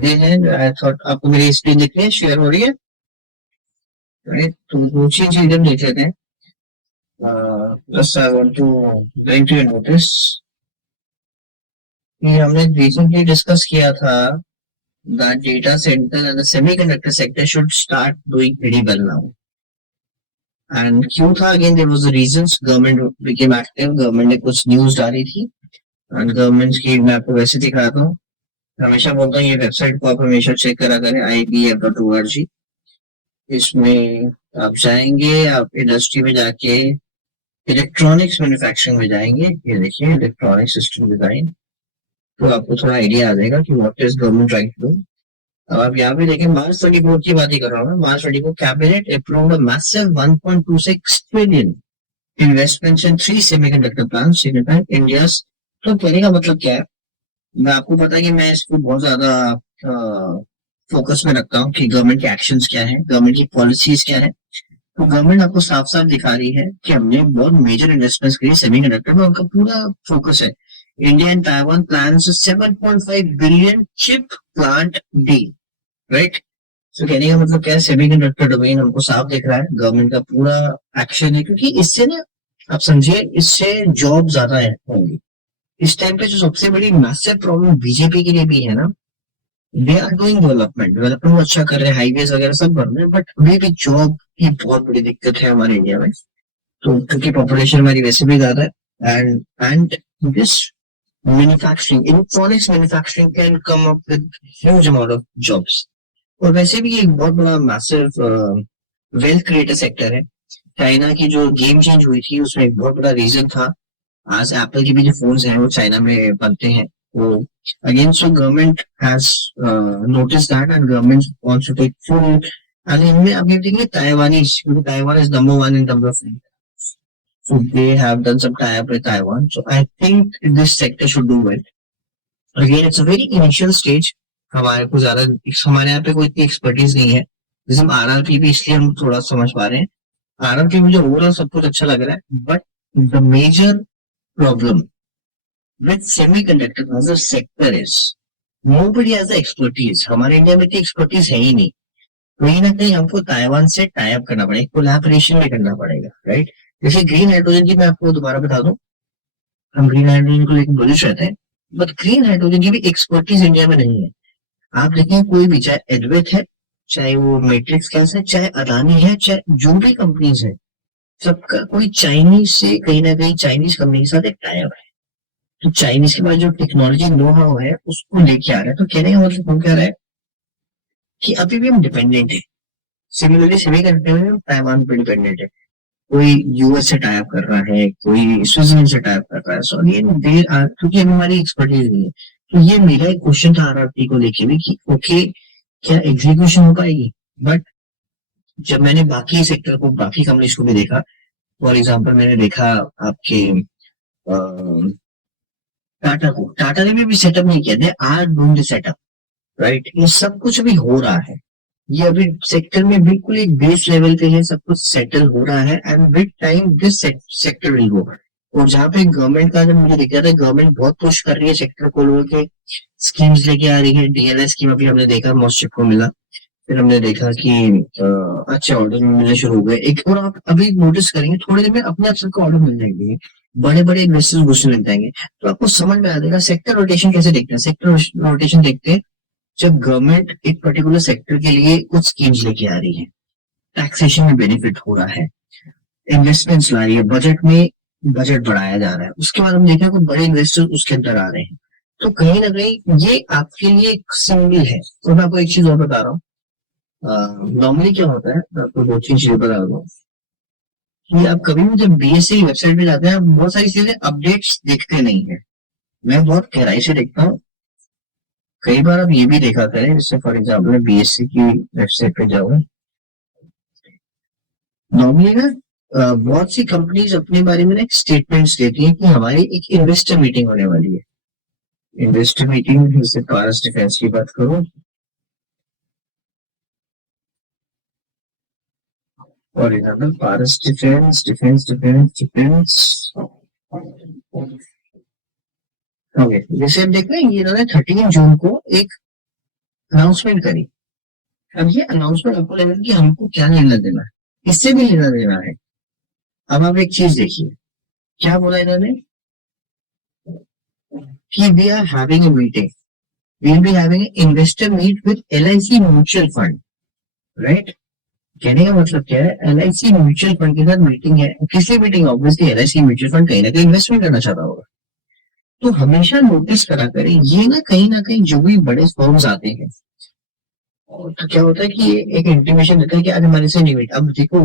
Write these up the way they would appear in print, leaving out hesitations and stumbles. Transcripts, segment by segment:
मुद्दे हैं। I thought आपको मेरी स्क्रीन दिख रही है, शेयर हो रही है, राइट? तो दो चीज हम देख लेते हैं। Plus I want to bring to your notice कि हमने रिसेंटली डिस्कस किया था that data center and the semiconductor sector should start doing pretty well now. And क्यों था? Again, there was the reasons. Government became active. Government ने कुछ news डाली थी and government की मैं आपको वैसे दिखाता हूँ। हमेशा बोलता हूँ ये वेबसाइट को आप हमेशा चेक करा करें, IBF.org। इसमें आप जाएंगे, आप इंडस्ट्री में जाके इलेक्ट्रॉनिक्स मैन्युफैक्चरिंग में जाएंगे, ये देखिए इलेक्ट्रॉनिक सिस्टम डिजाइन, तो आपको थोड़ा आइडिया आ जाएगा कि what is government trying to do. अब आप यहाँ पे देखें, मार्च 24 की बात ही कर रहा हूँ मैं। मार्च 24 cabinet approved a massive 1.26 trillion investments in 3 semiconductor plants in India. तो कहने का मतलब क्या है, मैं आपको पता है कि मैं इसको बहुत ज्यादा फोकस में रखता हूँ कि गवर्नमेंट के एक्शंस क्या है, गवर्नमेंट की पॉलिसीज क्या है। तो गवर्नमेंट आपको साफ साफ दिखा रही है कि हमने बहुत मेजर इन्वेस्टमेंट्स करी सेमीकंडक्टर में, उनका पूरा फोकस है। India and Taiwan plans 7.5 billion chip plant deal, right? तो कहने का मतलब क्या है, सेमीकंडक्टर डोमेन हमको साफ दिख रहा है, गवर्नमेंट का पूरा एक्शन है, क्योंकि इससे ना आप समझिए इससे जॉब ज्यादा है होंगी। इस टाइम पे जो सबसे बड़ी मैसिव प्रॉब्लम बीजेपी के लिए भी है ना, दे आर डूइंग डेवलपमेंट वो अच्छा कर रहे हैं, हाईवेज वगैरह सब बन रहे हैं, बट अभी भी जॉब की बहुत बड़ी दिक्कत है हमारे इंडिया में। तो क्योंकि पॉपुलेशन हमारी वैसे भी ज्यादा है, and this manufacturing, electronics manufacturing can come up with huge amount of jobs. और वैसे भी ये एक बहुत बड़ा मैसिव वेल्थ क्रिएटर सेक्टर है। चाइना की जो गेम चेंज हुई थी उसमें एक बहुत बड़ा रीजन था, आज एप्पल के भी जो फोन्स हैं वो चाइना में बनते हैं। वो again so government has notice that and government wants to take full. And इनमें आप ये देखिए ताइवानीज, क्योंकि Taiwan is number one in terms of, so they have done some tie-up with Taiwan. So I think this sector should do well. Again, it's a very initial stage. हमारे को ज्यादा हमारे यहाँ पे कोई इतनी एक्सपर्टीज नहीं है। जैसे हम RRP भी इसलिए हम थोड़ा समझ पा रहे हैं। RRP मुझे ओवरऑल सब कुछ अच्छा लग रहा है, but the major problem with semiconductor as a sector is nobody has the expertise. हमारे इंडिया में इतनी एक्सपर्टीज है ही नहीं। कहीं ना कहीं हमको ताइवान से टाई अप करना पड़ेगा, कोलैबोरेशन में करना पड़ेगा, राइट? जैसे ग्रीन हाइड्रोजन की मैं आपको दोबारा बता दूं, हम ग्रीन हाइड्रोजन को लेकर बुलिश रहते हैं, बट ग्रीन हाइड्रोजन की भी एक्सपर्टीज इंडिया में नहीं है। आप देखें कोई भी, चाहे एडवेट है, चाहे वो मैट्रिक्स गैस है, चाहे अदानी है, चाहे जो भी कंपनीज है, सबका कोई चाइनीज से कहीं ना कहीं चाइनीज कंपनी के साथ एक टाई अप है। तो चाइनीज के पास जो टेक्नोलॉजी नो हाउ है उसको लेके आ रहा है। तो कहने का मतलब हम कह रहा है कि अभी भी हम डिपेंडेंट है। सिमिलरली सेमीकंडक्टर में हम ताइवान पर डिपेंडेंट है। कोई यूएस से टाइप कर रहा है, कोई स्विट्जरलैंड से टाइप कर रहा है। सो ये क्योंकि हमारी एक्सपर्टीज नहीं है। तो ये मेरा एक क्वेश्चन था RRP को लेके भी कि ओके, क्या एग्जीक्यूशन हो पाएगी? बट जब मैंने बाकी सेक्टर को, बाकी कंपनीज को भी देखा, फॉर एग्जाम्पल मैंने देखा आपके टाटा को, टाटा ने भी सेटअप नहीं किया, they are doing the setup, right? ये सब कुछ अभी हो रहा है। ये अभी सेक्टर में बिल्कुल एक बेस लेवल पे है, सब कुछ सेटल हो रहा है, and with time this sector will go. और जहाँ पे गवर्नमेंट का, जब मुझे दिख रहा था गवर्नमेंट बहुत पुश कर रही है सेक्टर को, लोगों के स्कीम्स लेके आ रही है। DLS स्कीम अभी हमने देखा मॉस्चिप को मिला, फिर हमने देखा कि अच्छे ऑर्डर मिलने शुरू हो गए एक। और आप अभी नोटिस करेंगे थोड़ी देर में अपने आप सबको ऑर्डर मिल जाएंगे, बड़े बड़े इन्वेस्टर्स घुसने लग जाएंगे। तो आपको समझ में आ जाएगा सेक्टर रोटेशन कैसे देखते हैं। सेक्टर रोटेशन देखते हैं जब गवर्नमेंट एक पर्टिकुलर सेक्टर के लिए कुछ स्कीम्स लेके आ रही है, टैक्सेशन में बेनिफिट हो रहा है, इन्वेस्टमेंट्स ला रही है, बजट में बजट बढ़ाया जा रहा है, उसके बाद हम देखें कोई बड़े इन्वेस्टर्स उसके अंदर आ रहे हैं। तो कहीं ना कहीं ये आपके लिए एक सिंबल है। तो मैं आपको एक चीज और बता रहा हूँ, नॉर्मली क्या होता है, मैं आपको दो तीन चीजें बता रहा हूँ कि आप कभी भी जब BSc वेबसाइट पे जाते हैं, आप बहुत सारी चीजें अपडेट्स देखते नहीं है। मैं बहुत गहराई से देखता हूँ। कई बार आप ये भी देखा करें, जैसे फॉर एग्जाम्पल BSc की वेबसाइट पे जाओ, नॉर्मली ना बहुत सी कंपनीज अपने बारे में एक स्टेटमेंट्स देती है कि हमारी एक इन्वेस्टर मीटिंग होने वाली है। इन्वेस्टर मीटिंग, जैसे पारस डिफेंस की बात करूं, for example Paras defence defence defence defence, okay, जैसे हम देख रहे हैं, इन्होंने 13 जून को एक अनाउंसमेंट करी। अब ये अनाउंसमेंट आपको लगा कि हमको क्या लेना देना है, इससे भी लेना देना है। अब आप एक चीज देखिए, क्या बोला इन्होंने कि we are having a meeting, we will be having investor meet with LIC mutual fund, right. कहने का मतलब क्या है, LIC म्यूचुअल फंड के साथ मीटिंग है। किसकी meeting? Obviously LIC mutual fund कहीं ना कहीं इन्वेस्टमेंट करना चाहता होगा। तो हमेशा नोटिस करा करें, ये ना कहीं जो भी बड़े फर्म्स आते हैं, और तो क्या होता है कि ये एक इंटीमेशन देता है कि आज हमारे से नहीं हुई। अब देखो,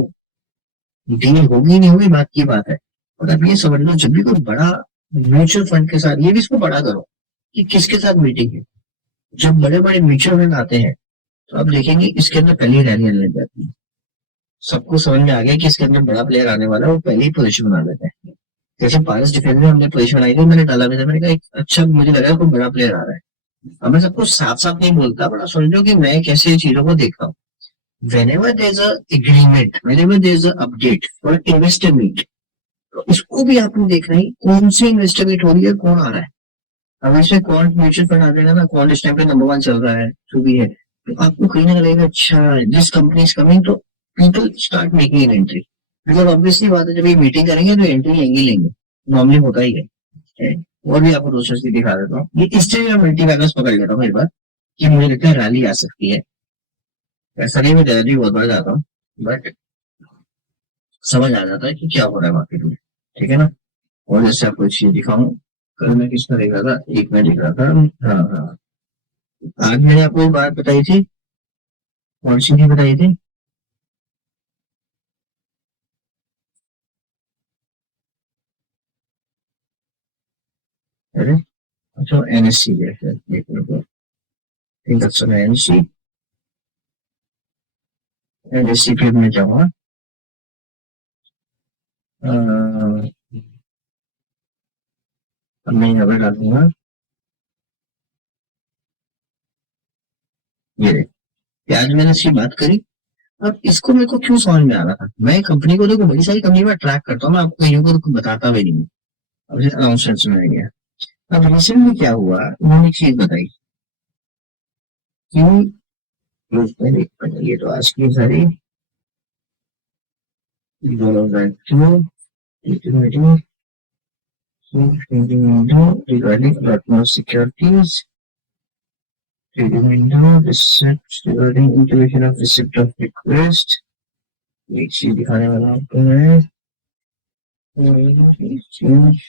डील होगी नहीं होगी बात की बात है, और अब ये समझ लो जब भी कोई बड़ा म्यूचुअल फंड के साथ, ये भी इसको बड़ा करो कि किसके साथ मीटिंग है। जब बड़े बड़े म्यूचुअल फंड आते हैं तो आप देखेंगे इसके अंदर पहली रैली लग जाती है। सबको समझ में आ गया कि इसके अंदर बड़ा प्लेयर आने वाला है, वो पहले ही पोजीशन बना लेते हैं। जैसे पारस डिफेंस में हमने पोजीशन बनाई थी, मैंने डाला भी था, मैंने कहा अच्छा मुझे लगा कोई बड़ा प्लेयर आ रहा है। अब मैं सबको साफ साफ नहीं बोलता, बड़ा समझ लो कि मैं कैसे चीजों को देखता हूँ। whenever there's a agreement, whenever there's a update for investor meet, तो इसको भी आपने देखना है कौन सी इन्वेस्टर मीट हो रही है, कौन आ रहा है। अब इसमें कौन म्यूचुअल फंड आ जाएगा ना, कौन इस टाइम पे नंबर वन चल रहा है, जो भी है, तो आपको कहीं ना लगेगा अच्छा दिस कंपनी इज कमिंग, तो people start making an entry. Because obviously बात है, जब ये मीटिंग करेंगे तो एंट्री लेंगे लेंगे, नॉर्मली होता ही है। और भी आपको दूसरी चीज दिखा देता हूँ, ये इससे मैं मल्टी बैलेंस पकड़ लेता हूँ एक बार, कि मुझे लगता है रैली आ सकती है। ऐसा नहीं, मैं दिल्ली बहुत बार जाता हूँ, बट समझ आ जाता है कि क्या हो रहा है मार्केट में, ठीक है ना। और जैसे आपको एक चीज दिखाऊं, कल मैं किसका देख रहा था, एक मैं देख रहा था, हाँ हाँ, आज मैंने आपको एक बात बताई थी, कौन सी भी बताई थी, अरे अच्छा NSC है, एक मिनट, ठीक है सर, NSC फिर मैं जाऊंगा, अ, अब मैं यहाँ पे डालूंगा, ये देखिए, आज मैंने इसकी बात करी। अब इसको मेरे को क्यों समझ में आ रहा था, मैं कंपनी को देखो, बड़ी सारी कंपनी में ट्रैक करता हूँ, मैं आपको कहीं को तो बताता भी नहीं हूँ। अब अनाउंसमेंट में आ गया। अब रिसेंटली क्या हुआ, उन्होंने एक चीज बताई कि ये तो आज की सारी regarding Atmos securities, trading window, receipt regarding intimation of receipt of request, एक चीज दिखाने वाला आपको मैं, exchange,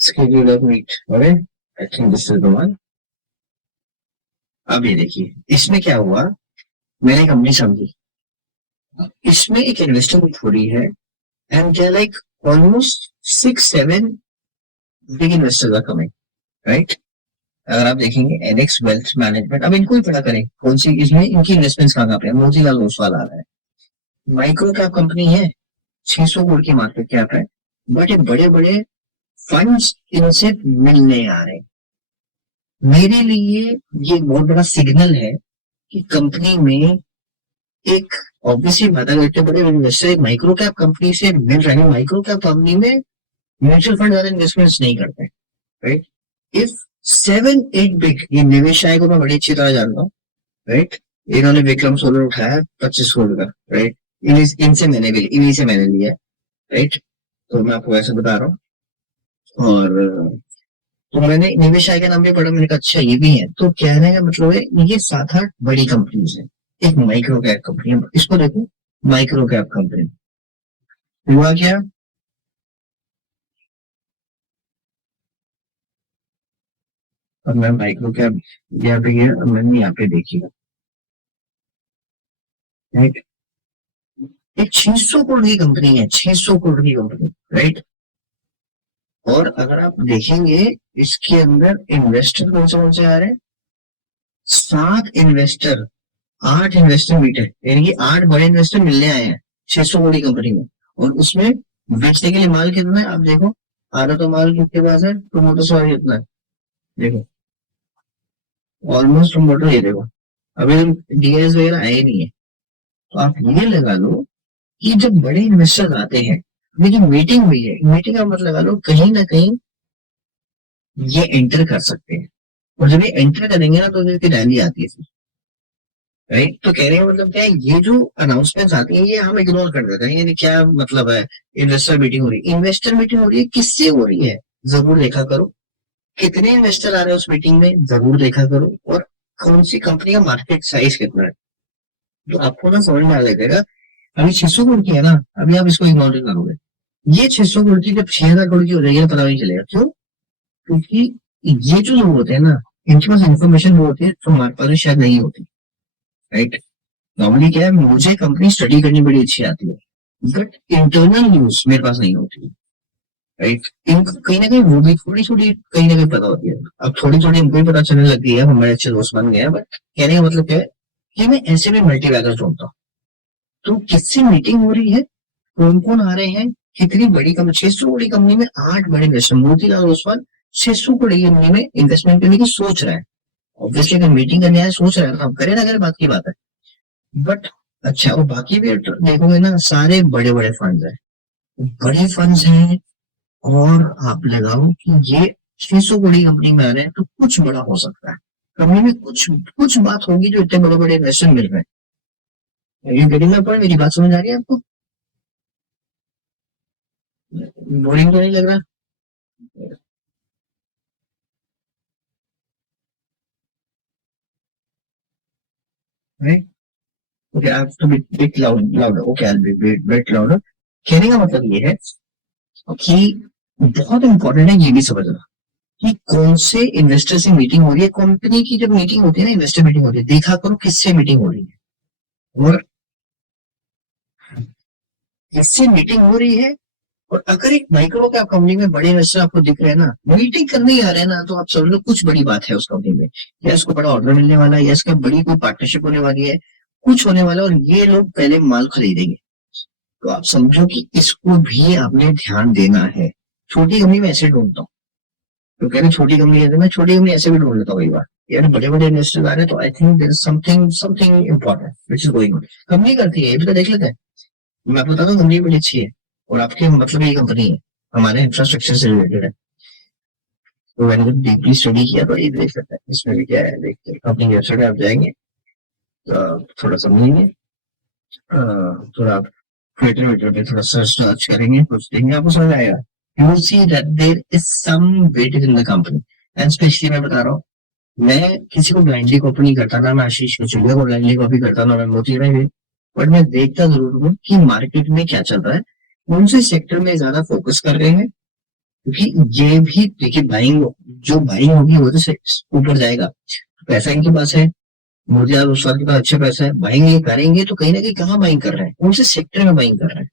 schedule of meet, अरे I think this is the one। अब ये देखिए, इसमें क्या हुआ, मैंने कंपनी समझी, इसमें एक इन्वेस्टमेंट हो रही है, and they like almost 6-7 big investors are coming, right. अगर आप देखेंगे NX वेल्थ मैनेजमेंट, अब इनको ही पता करें कौन सी, इसमें इनकी इन्वेस्टमेंट्स कहाँ पे है, मोतीलाल ओसवाल आ रहा है, माइक्रो कैप कंपनी है, 600 करोड़ की मार्केट कैप है, बट ये बड़े बड़े फंड्स इनसे मिलने आ रहे हैं। मेरे लिए ये बहुत बड़ा सिग्नल है कि कंपनी में एक, ऑब्वियसली बात है, इतने बड़े इन्वेस्टर माइक्रो कैप कंपनी से मिल रहे हैं, माइक्रो कैप कंपनी में म्यूचुअल फंड ज्यादा इन्वेस्टमेंट्स नहीं करते, राइट। इफ 7-8 बिग, ये निवेश आयोग को मैं बड़ी अच्छी तरह जानता हूँ, राइट। इन्होंने विक्रम सोलर उठाया 25 करोड़ का, राइट। इनसे मैंने भी, इन्हीं से मैंने लिया, राइट। तो मैं आपको ऐसे बता रहा हूँ, और तो मैंने निवेश आय का नाम भी पढ़ा, मैंने कहा अच्छा ये भी है, तो कहने का मतलब है ये 7-8 बड़ी कंपनीज है, एक माइक्रो कैप कंपनी है, इसको देखो, माइक्रो कैप कंपनी हुआ क्या। अब मैं माइक्रो कैप यहाँ पे गया, अब मैंने यहाँ पे देखी, राइट, एक 600 करोड़ की कंपनी है, 600 करोड़ की कंपनी, राइट। और अगर आप देखेंगे इसके अंदर इन्वेस्टर कौन से आ रहे हैं, 7 इन्वेस्टर, 8 इन्वेस्टर मीट है, यानी कि 8 बड़े इन्वेस्टर मिलने आए हैं 600 करोड़ की कंपनी में। और उसमें बेचने के लिए माल कितना है आप देखो, आधा तो माल किसके पास है, प्रमोटर्स वाली इतना है, देखो ऑलमोस्ट मोटर ये देखो, अभी डीएस वगैरह आए नहीं है, तो आप ये लगा लो कि जब बड़े इन्वेस्टर्स आते हैं, अभी जो मीटिंग हुई है, मीटिंग का मतलब लगा लो कहीं ना कहीं ये एंटर कर सकते हैं, और जब ये एंटर करेंगे ना तो इसकी रैली आती है, राइट। तो कहने का मतलब क्या है, ये जो अनाउंसमेंट्स आती है ये हम इग्नोर कर देते हैं, यानी क्या मतलब है, इन्वेस्टर मीटिंग हो रही है, इन्वेस्टर मीटिंग हो रही है, किससे हो रही है जरूर देखा करो, कितने इन्वेस्टर आ रहे हैं उस मीटिंग में जरूर देखा करो, और कौन सी कंपनी का मार्केट साइज कितना है, तो आपको ना समझ में आ जाएगा। अभी 600 करोड़ की है ना, अभी आप इसको इग्नोर नहीं करोगे, ये 600 करोड़ की जब 6,000 करोड़ की हो जाएगी पता नहीं चलेगा, क्यों? क्योंकि ये जो लोग होते हैं ना, इनके पास इन्फॉर्मेशन वो होती है जो हमारे पास शायद नहीं होती, राइट। नॉर्मली क्या है, मुझे कंपनी स्टडी करनी बड़ी अच्छी आती है, बट इंटरनल न्यूज मेरे पास नहीं होती, राइट। इनको कहीं ना कहीं वो भी थोड़ी थोड़ी कहीं ना कहीं पता होती है, अब थोड़ी थोड़ी इनको भी पता चलने लग गई है, हमारे अच्छे दोस्त बन गए हैं, बट कहने का मतलब क्या है कि मैं ऐसे भी मल्टीबैगर ढूंढता हूँ, तो किससे मीटिंग हो रही है, कौन कौन आ रहे हैं, कितनी बड़ी कंपनी, 600 करोड़ कंपनी में 8 बड़े इन्वेस्टर, मोतीलाल ओसवाल 600 करोड़ कंपनी में इन्वेस्टमेंट करने की सोच रहा है, ऑब्वियसली अगर मीटिंग करने आए सोच रहा है तो हम करें ना, अगर बात की बात है, बट अच्छा वो बाकी भी देखोगे ना, सारे बड़े बड़े फंड्स हैं, बड़े फंड्स हैं, और आप लगाओ कि ये 600 बड़ी कंपनी में आ रहे हैं तो कुछ बड़ा हो सकता है, कंपनी में कुछ कुछ बात होगी जो इतने बड़े बड़े इन्वेस्टर मिल रहे हैं, ये गेटिंग माय पॉइंट, मेरी बात समझ आ रही है आपको? बोरिंग तो नहीं लग रहा? Right. Okay, I have to be bit louder, okay I will be bit louder. कहने का मतलब ये है कि बहुत इंपॉर्टेंट है ये भी समझना कि कौन से इन्वेस्टर से मीटिंग हो रही है, कंपनी की जब मीटिंग होती है ना, इन्वेस्टर मीटिंग होती है, देखा करो किससे मीटिंग हो रही है, और किससे मीटिंग हो रही है। और अगर एक माइक्रो कैप कंपनी में बड़े इन्वेस्टर आपको दिख रहे हैं ना, मीटिंग करने ही आ रहे हैं ना, तो आप समझ लो कुछ बड़ी बात है उस कंपनी में, या इसको बड़ा ऑर्डर मिलने वाला है, या इसका बड़ी कोई पार्टनरशिप होने वाली है, कुछ होने वाला है, और ये लोग पहले माल खरीदेंगे, तो आप समझो कि इसको भी आपने ध्यान देना है। छोटी कंपनी में ऐसे ढूंढता हूँ, तो कह रहे छोटी कंपनी है, तो मैं छोटी कंपनी ऐसे भी ढूंढ लेता हूँ कई बार, यार बड़े बड़े इन्वेस्टर्स आ रहे हैं तो I think there is something something important which is going on. Company करती है ये भी तो देख लेते हैं, मैं आपको बताता हूँ कंपनी बड़ी अच्छी है, और आपके मतलब ये कंपनी है, हमारे इंफ्रास्ट्रक्चर से रिलेटेड है, तो मैंने जब डीपली स्टडी किया तो ये देख सकते हैं इसमें भी क्या है, देखते हैं अपनी वेबसाइट पे आप जाएंगे तो थोड़ा समझेंगे, थोड़ा ट्विटर ट्विटर पे थोड़ा सर्च सर्च करेंगे, कुछ देखेंगे, आपको समझ आएगा, you will see that there is some weightage in the company. And specially मैं बता रहा हूँ, मैं किसी को ब्लाइंडली कॉपी नहीं करता, ना मैं आशीष कचुरिया को ब्लाइंडली कॉपी करता, ना मैं मोती राय, बट मैं देखता जरूर हूँ कि मार्केट में क्या चल रहा है, कौन से सेक्टर में ज्यादा फोकस कर रहे हैं, क्योंकि ये भी देखिए बाइंग, जो बाइंग होगी वो तो ऊपर जाएगा, पैसा इनके पास है, मोतिलाल ओसवाल के पास अच्छा पैसा है, बाइंग ये करेंगे तो कहीं ना कहीं कहाँ बाइंग कर रहे हैं, कौन से सेक्टर में बाइंग कर रहे हैं,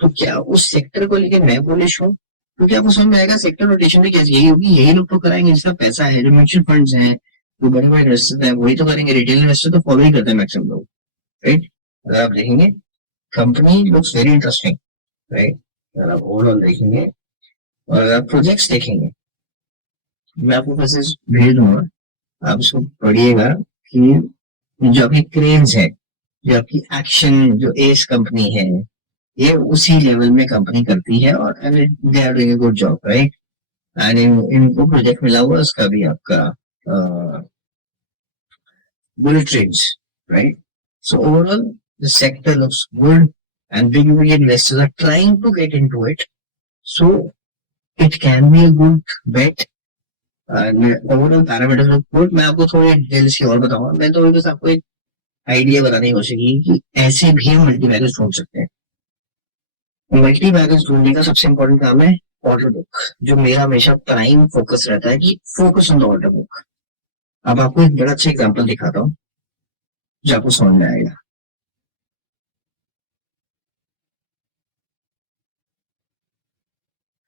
तो क्या उस सेक्टर को लेकर मैं बुलिश हूँ, क्योंकि आपको समझ में आएगा सेक्टर रोटेशन भी कैसे, यही होगी, यही लोग तो कराएंगे जिसका पैसा है, जो म्यूचुअल फंड्स हैं, जो बड़े बड़े इन्वेस्टर हैं वही तो करेंगे, रिटेल इन्वेस्टर तो फॉलो ही करते हैं मैक्सिमम लोग, राइट। अगर आप देखेंगे company looks very interesting, right, अगर आप ओवरऑल देखेंगे और अगर आप प्रोजेक्ट्स देखेंगे, मैं आपको मैसेज भेज दूंगा, आप उसको पढ़िएगा कि जो आपकी क्रेन्स है, जो आपकी एक्शन, जो एस कंपनी है, ये उसी लेवल में कंपनी करती है, और they are doing a good job, right. And इनको प्रोजेक्ट मिला हुआ उसका भी आपका bullet trains, right. So overall the sector looks good, and big investors are trying to get into it, so it can be a good bet, overall parameters look good. मैं आपको थोड़ी details की और बताऊंगा, मैं तो बस आपको एक आइडिया बताने की कोशिश की कि ऐसे भी हम मल्टीवैल्यूज ढूंढ सकते हैं। मल्टीवैल्यूज ढूंढने का सबसे इंपॉर्टेंट काम है ऑर्डर बुक, जो मेरा हमेशा प्राइम फोकस रहता है कि focus on the order book. अब आपको एक बड़ा अच्छा एग्जांपल दिखाता हूँ जो आपको समझ में आएगा।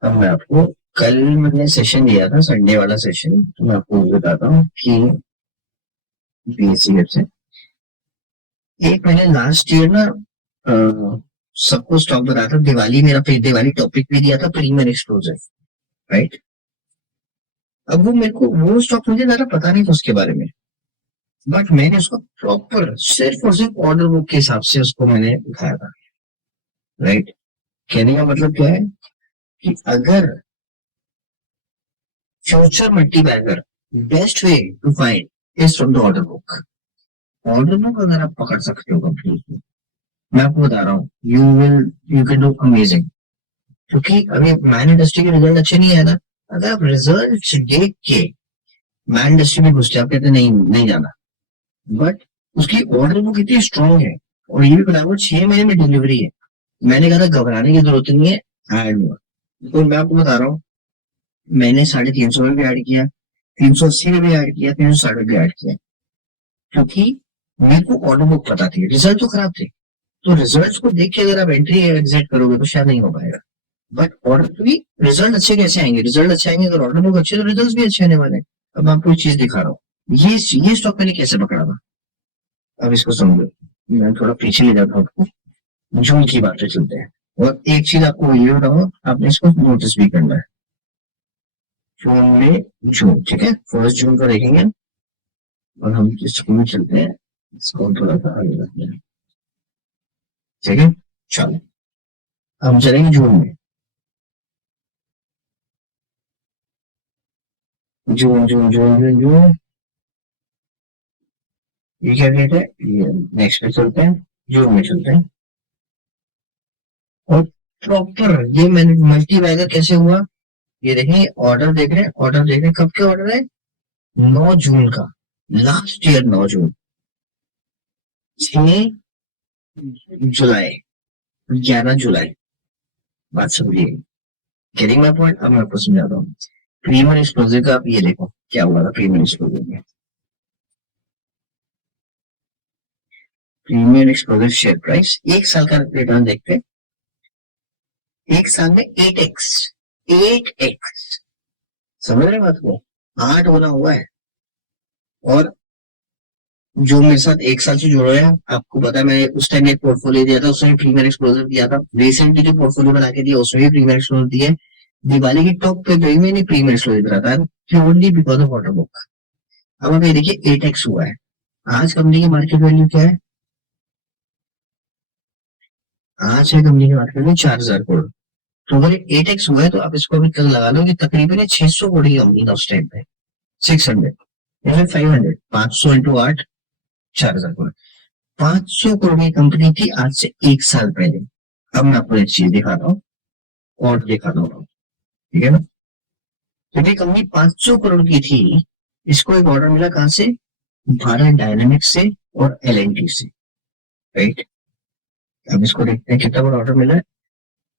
अब मैं आपको, कल मैंने सेशन दिया था संडे वाला सेशन, तो मैं आपको बताता हूँ कि बीएससी से एक मैंने लास्ट ईयर ना सबको स्टॉक बताया था, दिवाली मेरा दिवाली टॉपिक भी दिया था, प्रीमियर एक्सप्लोजिव, राइट। अब वो मेरे को वो स्टॉक मुझे ज्यादा पता नहीं था उसके बारे में, बट मैंने उसको प्रॉपर सिर्फ और सिर्फ ऑर्डर बुक के हिसाब से उसको मैंने उठाया था, राइट। कहने का मतलब क्या है कि अगर future multi bagger, best way to find is from the order book. Order book अगर आप पकड़ सकते हो कंपनी की, मैं आपको बता रहा हूँ, यू कैन डू अमेजिंग। क्योंकि अभी मैन इंडस्ट्री के रिजल्ट अच्छे नहीं आए ना, अगर आप रिजल्ट देख के मैन इंडस्ट्री में घुसते, आप कहते नहीं नहीं जाना, बट उसकी ऑर्डर बुक इतनी स्ट्रांग है, और ये भी बता, 6 महीने में डिलीवरी है। मैंने कहा था घबराने की जरूरत नहीं है, ऐड हुआ। तो मैं आपको बता रहा हूँ, मैंने 350 में भी ऐड किया, 380 में भी ऐड किया, 360 में भी ऐड किया, क्योंकि मेरे को ऑर्डर बुक पता थी। रिजल्ट तो खराब थे, तो रिजल्ट को देख के अगर आप एंट्री एग्जिट करोगे तो शायद नहीं हो पाएगा। बट ऑर्डर भी रिजल्ट अच्छे कैसे आएंगे, रिजल्ट अच्छे आएंगे अगर ऑर्डर बुक अच्छे, तो रिजल्ट भी अच्छे आने वाले हैं। अब मैं आपको एक चीज दिखा रहा हूँ, ये स्टॉक मैंने कैसे पकड़ा था, अब इसको समझो। मैं थोड़ा पीछे ले जाता हूँ आपको, जून की बात पे चलते हैं। और एक चीज आपको ये बताऊँ, आपने इसको नोटिस भी करना है। जून में जून, ठीक है, 1 जून को देखेंगे, और हम इसको में चलते हैं, इसको थोड़ा सा आगे रखते हैं, ठीक है। चलो हम चलेंगे जून में, जून जून जून जून जून, ये क्या डेट है, ये नेक्स्ट पे चलते हैं, जून में चलते हैं। और प्रॉपर ये मैंने मल्टी बैगर कैसे हुआ, ये देखें, ऑर्डर देख रहे हैं, ऑर्डर देख रहे हैं, कब के ऑर्डर है, 9 जून का, लास्ट ईयर 9 जून, 6 जुलाई, 11 जुलाई, बात समझिए। गेटिंग माय पॉइंट, अब मैं आपको समझाता हूँ। प्रीमियम एक्सप्लोसिव का आप ये देखो क्या हुआ था, प्रीमियम एक्सप्लोसिव में, प्रीमियम एक्सप्लोसिव शेयर प्राइस, एक साल का रिटर्न देखते हैं, एक साल में 8x, 8x, समझ रहे बात को, 8 होना हुआ है। और जो मेरे साथ एक साल से जुड़े हैं, आपको पता है मैंने उस टाइम एक पोर्टफोलियो दिया था, उसमें प्रीमियम एक्सप्लोजर दिया था, रिसेंटली जो पोर्टफोलियो बना के दिया उसमें भी प्रीमियम एक्सप्लोजर दिया है। दिवाली की टॉप पे गई मैंने प्रीमियम एक्सप्लोजर करा था, purely because of order book. अब आप ये देखिए 8x हुआ है, आज कंपनी की मार्केट वैल्यू क्या है, आज है कंपनी की मार्केट वैल्यू 4,000 करोड़। तो अगर 8x हुआ है तो आप इसको अभी तक लगा लो कि तकरीबन 600 करोड़ की कंपनी था उस टाइम पे, 600 या फिर 500, 500 इंटू 8, 4,000 करोड़, 500 करोड़ की कंपनी थी आज से एक साल पहले। अब मैं आपको एक चीज दिखाता हूँ, और दिखाता हूँ, ठीक है ना। तो ये कंपनी 500 करोड़ की थी, इसको एक ऑर्डर मिला कहां से, भारत डायनामिक्स से और एल से, राइट। अब इसको देखते हैं कितना बड़ा ऑर्डर मिला है,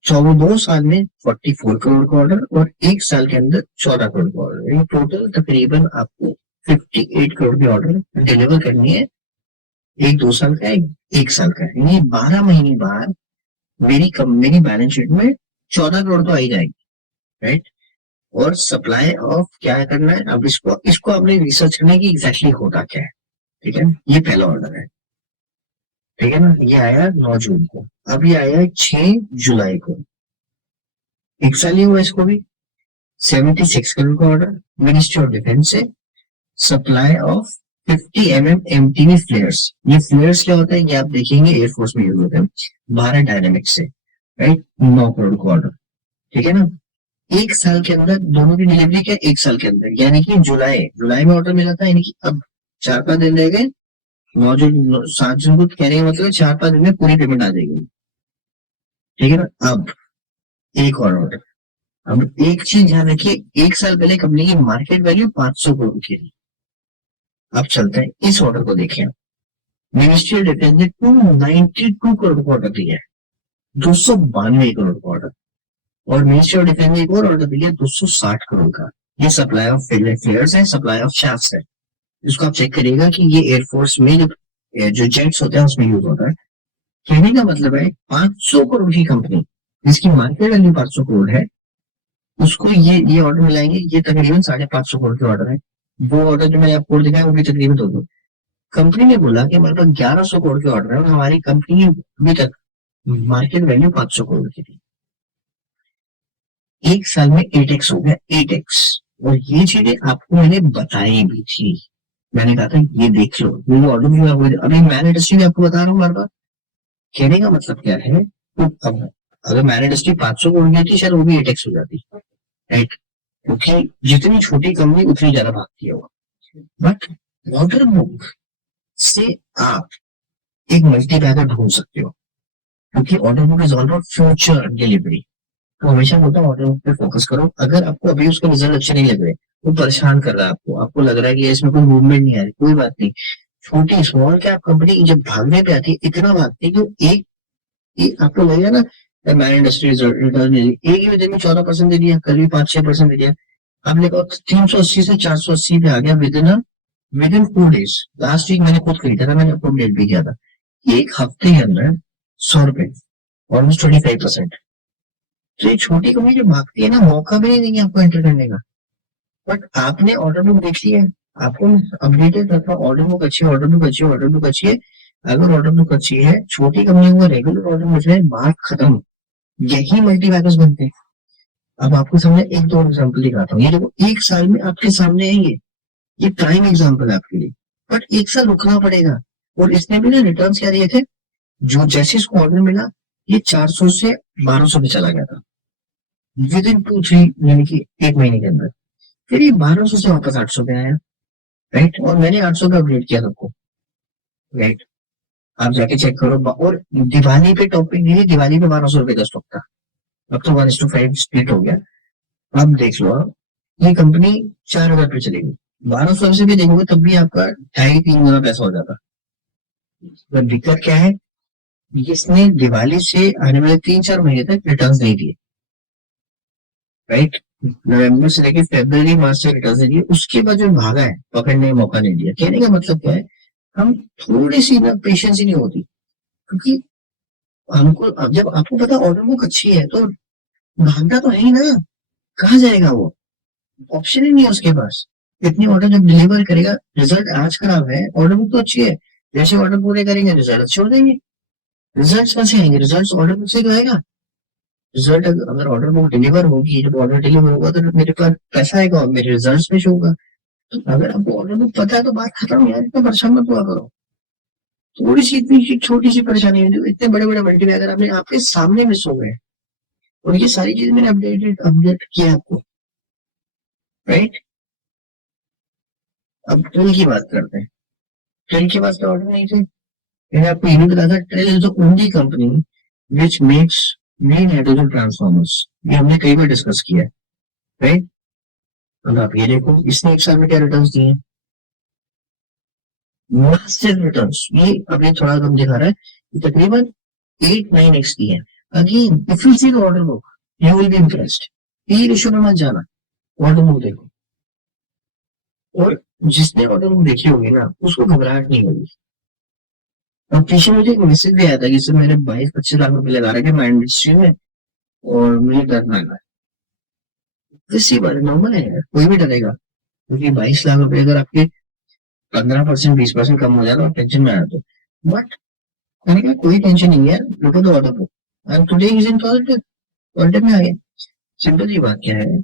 2 साल में 44 करोड़ का ऑर्डर, और एक साल के अंदर 14 करोड़ का ऑर्डर, ये टोटल तकरीबन आपको 58 करोड़ की ऑर्डर डिलीवर करनी है। एक 2 साल का, एक साल का, यानी 12 महीने बाद मेरी बैलेंस शीट में 14 करोड़ तो आ ही जाएगी, राइट। और सप्लाई ऑफ क्या करना है, अब इसको इसको आपने रिसर्च करना है कि एग्जैक्टली होता क्या है, ठीक है। ये पहला ऑर्डर है, ठीक है ना, ये आया 9 जून को, अब ये आया 6 जुलाई को, एक साल ही हुआ इसको भी। 76 करोड़ का ऑर्डर मिनिस्ट्री ऑफ डिफेंस से, सप्लाई ऑफ 50 mm एमटीवी फ्लेयर्स। ये फ्लेयर्स क्या होता है, ये आप देखेंगे एयरफोर्स में यूज होते हैं, भारत डायनामिक्स से, राइट, 9 करोड़ का ऑर्डर, ठीक है ना। एक साल के अंदर दोनों की डिलीवरी क्या, एक साल के अंदर, यानी कि जुलाई जुलाई में ऑर्डर मिला था, यानी कि अब 4-5 दिन रह गए, 9 जून 7 जून को, कहने का मतलब 4-5 दिन में पूरी पेमेंट आ जाएगी, ठीक है ना। अब एक और ऑर्डर, अब एक चीज ध्यान रखिए, एक साल पहले कंपनी की मार्केट वैल्यू 500 करोड़ की थी। अब चलते हैं इस ऑर्डर को देखें, मिनिस्ट्री ऑफ डिफेंस ने 292 करोड़ का ऑर्डर दिया है, 292 करोड़ का ऑर्डर, और मिनिस्ट्री ऑफ डिफेंस ने एक और ऑर्डर दिया 260 करोड़ का। ये सप्लाई ऑफ फ्लेयर्स है, सप्लाई ऑफ शाफ्ट है, इसको आप चेक करिएगा कि ये एयरफोर्स में जो जेट्स होते हैं उसमें यूज होता है। कहने का मतलब है 500 करोड़ की कंपनी जिसकी मार्केट वैल्यू 500 करोड़ है, उसको ये ऑर्डर मिलाएंगे, ये तकरीबन 550 करोड़ के ऑर्डर है। वो ऑर्डर जो मैंने आपको दिखाया वो भी तकरीबन 200। कंपनी ने बोला कि हमारे पास 1100 करोड़ के ऑर्डर है, और हमारी कंपनी अभी तक मार्केट वैल्यू 500 करोड़ की थी, एक साल में 8x हो गया, 8x। और ये चीजें आपको मैंने बताई भी थी, मैंने कहा था ये देख लो, ये ऑर्डर भी अभी मैन इंडस्ट्री में आपको बता रहा हूँ बार बार। कहने का मतलब क्या है, तो अब अगर मैन इंडस्ट्री 500 करोड़ की होती शायद वो भी 8x हो जाती, राइट? क्योंकि जितनी छोटी कंपनी उतनी ज्यादा भागती है वो। बट ऑर्डर बुक से आप एक मल्टी बैगर ढूंढ सकते हो, क्योंकि order book is all about future delivery. तो हमेशा बोलता हूँ ऑर्डर बुक पे फोकस करो। अगर आपको अभी उसके रिजल्ट अच्छे नहीं लग रहे, वो परेशान कर रहा है आपको, आपको लग रहा है कि इसमें कोई मूवमेंट नहीं आ रही, कोई बात नहीं। छोटी स्मॉल कैप कंपनी जब भागने पे आती है, इतना भागती है कि एक आपको लगेगा ना, मैन इंडस्ट्री रिटर्न एक ही दिन में 14% दे दिया, कल भी 5-6% दे दिया। आपने कहा 380 से 480 पे आ गया within 4 days. Last week मैंने खुद खरीदा था, मैंने आपको अपडेट भी किया था। एक हफ्ते के अंदर 100 रुपए, ऑलमोस्ट 25%। तो ये छोटी कंपनी जो भागती है ना, मौका भी नहीं देंगे आपको एंटर करने का। बट आपने ऑर्डर बुक देख लिया है, आपको अपडेटेड रखा, ऑर्डर बुक अच्छी है, ऑर्डर बुक अच्छी है, ऑर्डर बुक अच्छी है। अगर ऑर्डर बुक अच्छी है, छोटी कंपनियों का रेगुलर ऑर्डर मिल रहा है, बात खत्म। यही मल्टीवैक्स बनते हैं। अब आपको सामने एक दो एग्जाम्पल दिखाता हूँ, ये देखो 1 साल में आपके सामने है ये प्राइम एग्जाम्पल है आपके लिए। बट 1 साल रुकना पड़ेगा। और इसने भी ना रिटर्न क्या दिए थे, जो जैसे इसको ऑर्डर मिला, ये 400 से 1200 पे चला गया था विद इन 2-3, यानी कि 1 महीने के अंदर। फिर ये 1200 से वापस 800 पे आया, राइट? और मैंने 800 पे अपडेट किया सबको, राइट? आप जाके चेक करो। और दिवाली पे टॉपिक नहीं, दिवाली पे 1200 रुपए का स्टॉक था, अब तो 1:5 स्प्लिट हो गया। अब देख लो आप, ये कंपनी 4,000 पे चलेगी, 1200 से भी देखोगे तब भी आपका 2.5-3 गुना पैसा हो जाता। तो दिक्कत क्या है, इसने दिवाली से आने वाले 3-4 महीने तक रिटर्न नहीं दिए, राइट? नवंबर से लेकर फरवरी मार्च से रिटर्न नहीं दिए, उसके बाद जो भागा है पकड़ने का मौका नहीं दिया। कहने का मतलब क्या है, हम थोड़ी सी ना पेशेंस ही नहीं होती, क्योंकि हमको अब जब आपको पता ऑर्डर बुक अच्छी है तो भागना तो है ही ना, कहाँ जाएगा वो, ऑप्शन ही नहीं है उसके पास। इतनी ऑर्डर जब डिलीवर करेगा, रिजल्ट आज खराब है, ऑर्डर बुक तो अच्छी है, जैसे ऑर्डर पूरे करेंगे रिजल्ट अच्छे हो जाएंगे। रिजल्ट कहाँ से आएंगे, रिजल्ट ऑर्डर बुक से तो आएगा। रिजल्ट अगर ऑर्डर बुक डिलीवर होगी, जब ऑर्डर डिलीवर होगा तो मेरे पास पैसा आएगा और मेरे रिजल्ट में शो होगा। तो अगर आपको ऑर्डर बुक पता है तो बात खत्म यार, इतना परेशान मत हुआ करो। थोड़ी सी इतनी छोटी सी परेशानी है, इतने बड़े बड़े मल्टी अगर आपने आपके सामने मिस हो गए। और ये सारी चीजें मैंने अपडेट किया आपको, राइट? अब ट्रेल की बात करते हैं। ट्रेल के पास तो ऑर्डर नहीं थे, मैंने आपको ये भी बताया था, trail is the only company which makes green hydrogen transformers. ये हमने कई बार डिस्कस किया है, राइट? अब आप ये देखो इसने 1 साल में क्या रिटर्न दिए, मासिव रिटर्न्स। ये अभी थोड़ा कम दिखा रहा है, तकरीबन 8-9x की है। Again if you see the order book you will be impressed. ये रेशियो में मत जाना, ऑर्डर बुक देखो। और जिसने ऑर्डर बुक देखी होगी ना, उसको घबराहट नहीं होगी। और पीछे मुझे एक मैसेज भी आया था कि सर मैंने 22-25 लाख रुपए लगा रखे माइंड इंडस्ट्री में और मुझे डर लग रहा है। इसी बात नॉर्मल है यार, कोई भी डरेगा, क्योंकि 22 लाख रुपए अगर आपके 15%, 20% कम हो जाए तो टेंशन में आ जाते। बट मैंने कहा कोई टेंशन नहीं है, look at the order book and today is in positive, positive में आ गया। सिंपल सी बात क्या है,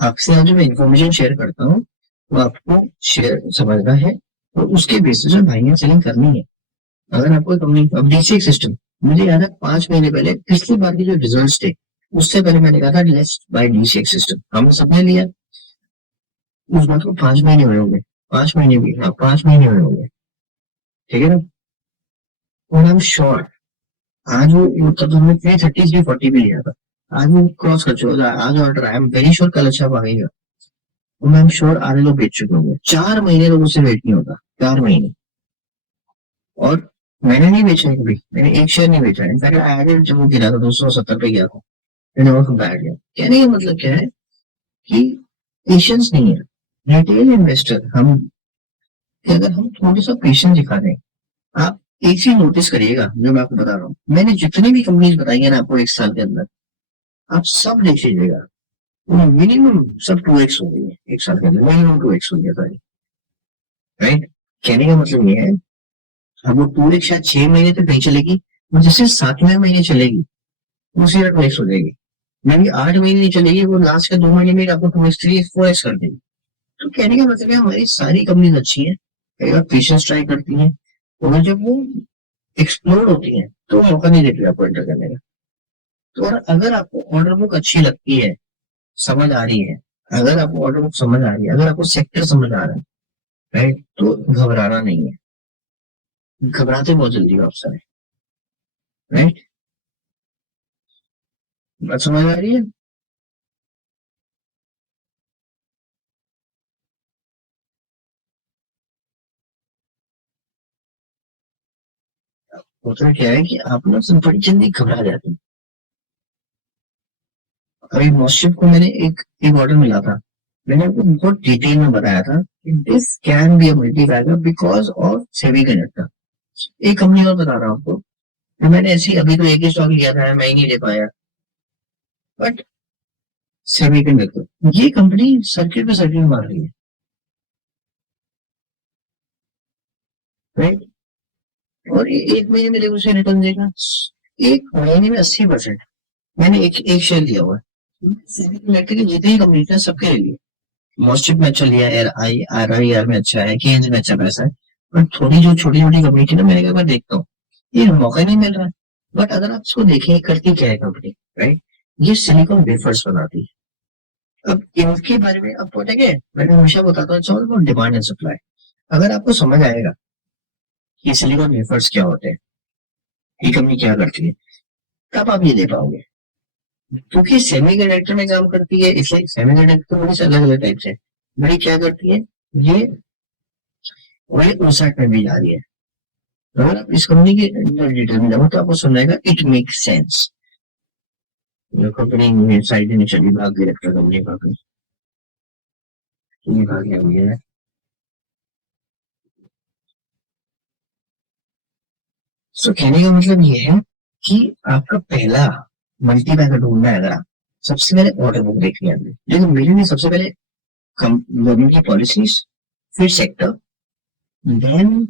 आपसे आज जो मैं इन्फॉर्मेशन शेयर करता हूँ वो आपको शेयर समझना है, और उसके बेसिस पे बाइंग सेलिंग करनी है। अगर आपको कंपनी अब डीसी सिस्टम, मुझे याद है 5 महीने पहले पिछली बार की जो रिजल्ट थे, उससे पहले मैंने कहा था लेट्स बाय डीसी सिस्टम, हमने सबने लिया। उस बात को 5 महीने हुए होंगे, 5 महीने भी, हाँ 5 महीने हुए होंगे, ठीक है ना? और आई एम श्योर आज वो तब तो हमने 330-340 भी लिया था, आज वो क्रॉस कर चुका है, आज order I am very sure कल अच्छा भागेगा। और मैं श्योर आधे लोग बेच चुके होंगे, 4 महीने लोगों से वेट नहीं होता, 4 महीने। और मैंने नहीं बेचा है कभी, मैंने एक शेयर नहीं बेचा है। इनफैक्ट आगे जब वो गिरा था 270 पे गया था, मैंने वो बैठ गया। कहने का मतलब क्या है कि पेशेंस नहीं है। रिटेल इन्वेस्टर हम, अगर हम थोड़ा सा पेशेंस दिखा दें, आप एक चीज नोटिस करिएगा जो मैं आपको बता रहा हूँ, मैंने जितनी भी कंपनीज बताई है ना आपको 1 साल के अंदर, आप सब देख लीजिएगा, मिनिमम सब 2x हो गई है 1 साल के अंदर, मिनिमम 2x हो गया सारी, राइट? कहने का मतलब ये है, अब वो 2x शायद 6 महीने तक नहीं चलेगी, वो जैसे 7वें महीने चलेगी उसी का 2x हो जाएगी। यानी 8 महीने नहीं चलेगी, वो लास्ट के 2 महीने में आपको 2x 3x 4x कर देगी। तो कहने का मतलब है हमारी सारी कंपनीज अच्छी है, कई बार पेशेंस ट्राई करती है, और जब वो एक्सप्लोर होती है तो मौका नहीं देती आपको एंटर करने का। तो और अगर आपको ऑर्डर बुक अच्छी लगती है, समझ आ रही है, अगर आपको ऑर्डर बुक समझ आ रही है, अगर आपको सेक्टर समझ आ रहा है, राइट, तो घबराना नहीं है। घबराते बहुत जल्दी हो आप सारे, राइट। बात समझ आ रही है? होता क्या है कि आप ना सब बड़ी जल्दी घबरा जाते हैं। अभी मॉस्शिप को मैंने एक एक ऑर्डर मिला था, मैंने आपको बहुत डिटेल में बताया था कि this can be a multi bagger because of semiconductor. एक कंपनी और बता रहा हूँ आपको, तो मैंने ऐसी अभी तो एक ही स्टॉक लिया था, मैं ही नहीं ले पाया, बट सेमीकंडक्टर ये कंपनी सर्किट पे सर्किट मार रही है, राइट। और एक महीने में देखो उसे रिटर्न देगा, एक महीने में 80%। मैंने एक एक शेयर लिया हुआ है सेमीकंडक्टर की, जितनी कंपनी है सबके ले लिए। मॉस्टिक में अच्छा लिया, air I R I R में अच्छा है, केएनजी में अच्छा पैसा है। पर थोड़ी जो छोटी छोटी कंपनी थी ना, मैंने कहा देखता हूँ, ये मौका ही नहीं मिल रहा है। बट अगर आप इसको देखें करती क्या है कंपनी, राइट, ये सिलिकॉन वेफर्स बनाती है। अब इनके बारे में अब पता है, मैंने हमेशा बताता हूँ डिमांड एंड सप्लाई। अगर आपको समझ आएगा कि सिलिकॉन वेफर्स क्या होते हैं, ये कंपनी क्या करती है, तब आप ये दे पाओगे। क्योंकि सेमीकंडक्टर में काम करती है, इसलिए सेमीकंडक्टर में अलग अलग टाइप से, बड़ी क्या करती है, ये वही ओसैट में भी जा रही है। अगर आप इस कंपनी के डिटेल में जाओ तो आपको सुनाएगा इट मेक सेंस। कंपनी में साइड नहीं चली, भाग गई रखता कंपनी भाग गई, भाग गया है। सो कहने का मतलब ये है कि आपका पहला मल्टी बैगर ढूंढना है, अगर आप सबसे पहले ऑर्डर बुक देखनी है। लेकिन मेरे लिए सबसे पहले गवर्नमेंट की पॉलिसीज, फिर sector, then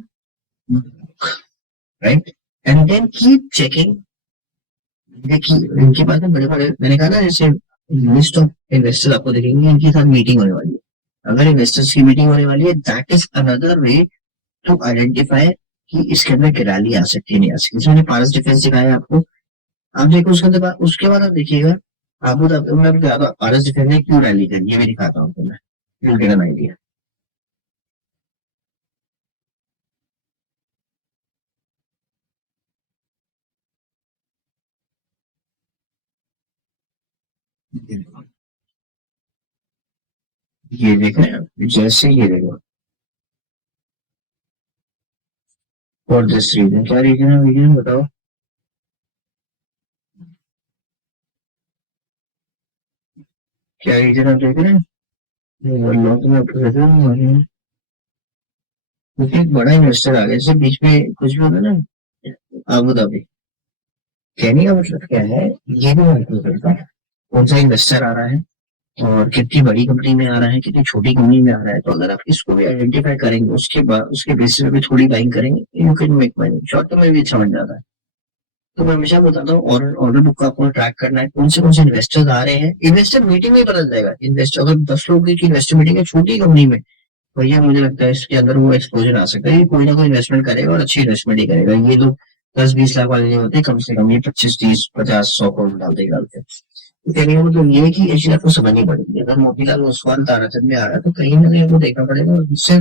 right, and then keep checking. देखिए इनके पास में बड़े बड़े, मैंने कहा ना जैसे लिस्ट ऑफ इन्वेस्टर्स आपको दिखेंगे, इनके साथ मीटिंग होने वाली है। अगर इन्वेस्टर्स की मीटिंग होने वाली है, that is another way to identify कि इसके अंदर गिराली आ सकती है नहीं आ सकती। मैंने पारस डिफेंस दिखाया आपको, आप देखो उसके अंदर उसके बाद आप देखिएगा, आपको मैं पारस डिफेंस ने क्यों रैली करी ये भी दिखाता हूँ आपको मैं, you'll get an idea। ये देख रहे हैं आप? जैसे ये देखो, फॉर दिस रीजन, क्या रीजन है, रीजन बताओ। क्या रीजन आप देख रहे हैं, लोग तो मैं क्योंकि एक बड़ा इन्वेस्टर आ गया, जैसे बीच में कुछ भी होगा ना, अबू धाबी, कहने का मतलब क्या है, ये भी मैटर करता है कौन सा इन्वेस्टर आ रहा है, और कितनी बड़ी कंपनी में आ रहा है, कितनी छोटी कंपनी में आ रहा है। तो अगर आप इसको भी आइडेंटिफाई करेंगे, उसके बाद उसके बेसिस पे भी थोड़ी बाइंग करेंगे, you can make money short term में भी अच्छा बन जाता है। तो मैं हमेशा बताता हूँ ऑर्डर ऑर्डर बुक का आपको ट्रैक करना है, कौन से इन्वेस्टर्स आ रहे हैं। इन्वेस्टर मीटिंग में ही पता जाएगा, इन्वेस्टर अगर 10 लोगों की इन्वेस्टर मीटिंग है छोटी कंपनी में, भैया मुझे लगता है इसके अंदर वो एक्सपोजर आ सकता है, ये कोई ना कोई इन्वेस्टमेंट करेगा और अच्छी इन्वेस्टमेंट ही करेगा। ये लोग 10-20 लाख वाले नहीं होते, कम से कम ये 25-30-50-100 करोड़ डालते ही डालते हैं। तो कहने का मतलब ये है कि ये चीज आपको समझनी पड़ेगी। अगर मोतीलाल ओसवाल ताराचंद में आ रहा है तो कहीं ना कहीं आपको देखना पड़ेगा, और इससे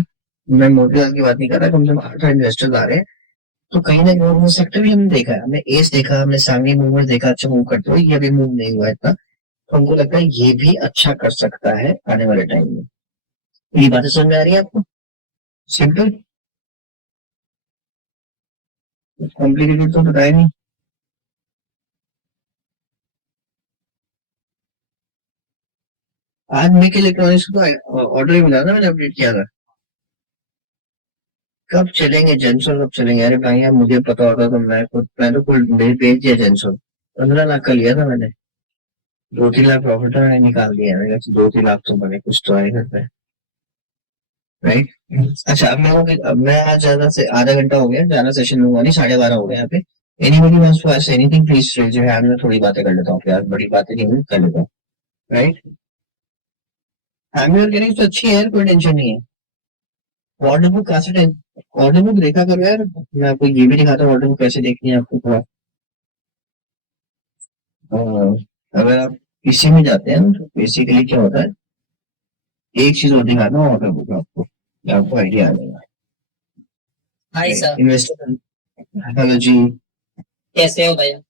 मैं मोतीलाल की बात नहीं कर रहा, कम से कम 8 इन्वेस्टर्स आ रहे हैं। तो कहीं ना कहीं वो सेक्टर भी हमने देखा है, हमने एस देखा, हमने सांगी मूवमेंट देखा, अच्छा मूव करते हुए, ये अभी मूव नहीं हुआ है इतना। तो हमको लगता है ये भी अच्छा कर सकता है आने वाले टाइम में। ये बातें समझ में आ रही है आपको? सिंपल, कॉम्प्लिकेटेड तो बताया नहीं। आज मेक इलेक्ट्रॉनिक्स को ऑर्डर ही मिला था, मैंने अपडेट किया था। कब चलेंगे जेंसर, कब चलेंगे? अरे भाई यार मुझे पता होता तो मैं तो कुल भेज दिया जेंसर। 15 लाख का लिया था मैंने, 2-3 लाख प्रॉफिट मैंने निकाल दिया। मैंने कहा 2-3 लाख तो बने, कुछ तो आए घर पे, राइट। अच्छा अब मैं आज ज्यादा से आधा घंटा हो गया, ज्यादा सेशन लूंगा नहीं, 12:30 हो गए यहाँ पे। Anybody wants to ask anything please raise your hand. मैं थोड़ी बातें कर लेता हूँ यार, बड़ी बातें नहीं हुई, कर लेता हूँ, राइट। हैंड ओवर करेंगे तो अच्छी है यार, कोई टेंशन नहीं है। ऑर्डर बुक कैसे, ऑर्डर बुक देखा करो यार, मैं आपको ये भी दिखाता हूँ ऑर्डर बुक कैसे देखनी है आपको थोड़ा। अगर आप इसी में जाते हैं ना तो बेसिकली क्या होता है, एक चीज और दिखाता हूँ ऑर्डर बुक आपको, आपको आइडिया आ जाएगा। हाय सर, इन्वेस्टर, हेलो जी, कैसे हो भैया?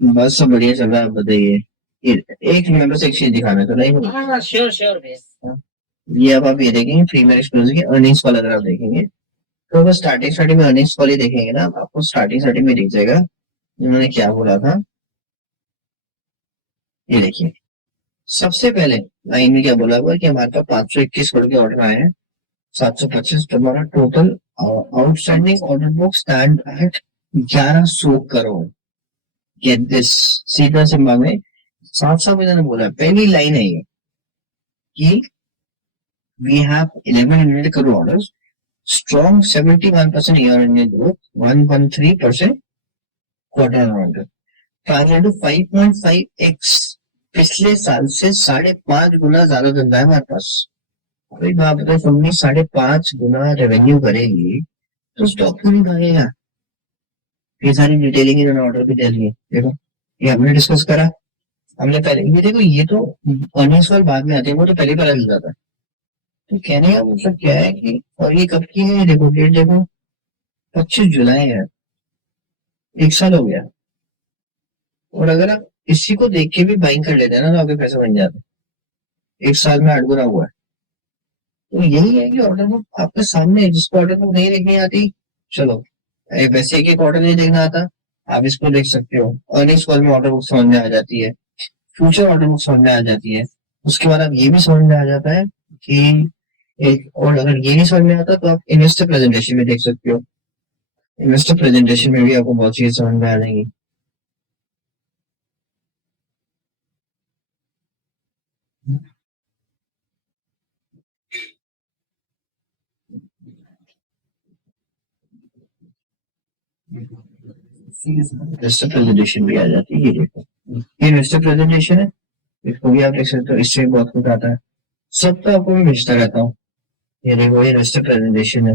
बस सब बढ़िया चल रहा है, आप बताइए। एक मिनट में बस एक चीज दिखाना था नहीं। हाँ, श्योर श्योर भैया। ये अब आप ये देखेंगे प्रीमियर एक्सक्लूसिव की अर्निंग्स कॉल, अगर आप देखेंगे तो बस स्टार्टिंग स्टार्टिंग में अर्निंग्स कॉल ही देखेंगे ना, आपको स्टार्टिंग स्टार्टिंग में दिख जाएगा उन्होंने क्या बोला था। ये देखिए, सबसे पहले लाइन में क्या बोला हुआ है कि हमारे पास 521 करोड़ के ऑर्डर आए हैं, 725 हमारा total outstanding order book stand at 1100 crore. Get this, सीधा सिंबा में साफ साफ मैंने बोला है, पहली लाइन है ये कि we have 1100 crore orders, strong 71% year on year growth, 113% quarter on quarter, translate to 5.5x, पिछले साल से 5.5 गुना ज्यादा धंधा है हमारे पास। अभी बात बताओ, कंपनी 5.5 गुना रेवेन्यू करेगी तो स्टॉक क्यों नहीं भागेगा। ये सारी डिटेलिंग इन्होंने ऑर्डर भी दे दी है, देखो ये हमने डिस्कस करा, हमने पहले ये देखो, ये तो अर्निंग्स वाल बाद में आते हैं, वो तो पहले पता चल जाता है। तो कहने का मतलब क्या है कि, और ये कब की है देखो, डेट देखो 25 जुलाई है, एक साल हो गया। और अगर आप इसी को देख के भी बाइंग कर लेते हैं ना तो आपके पैसे बन जाते हैं, एक साल में 8 गुना हुआ है। तो यही है कि ऑर्डर बुक आपके सामने है, जिसको ऑर्डर बुक नहीं देखनी आती, चलो वैसे एक एक ऑर्डर नहीं देखना आता, आप इसको देख सकते हो, अर्निंग्स कॉल में ऑर्डर बुक समझ में आ जाती है, फ्यूचर ऑर्डर बुक समझ में आ जाती है। उसके बाद आप ये भी समझ में आ जाता है कि एक, और अगर ये नहीं समझ में आता तो आप इन्वेस्टर प्रेजेंटेशन में देख सकते हो, इन्वेस्टर प्रेजेंटेशन में भी आपको बहुत चीजें समझ में आ जाएंगी। इन्वेस्टर प्रेजेंटेशन भी आ जाती है, ये देखो ये इन्वेस्टर प्रेजेंटेशन है, इसको भी आप देख सकते हो, इससे भी बहुत कुछ आता है। सब तो आपको मैं भेजता रहता हूँ। ये देखो ये इन्वेस्टर प्रेजेंटेशन है,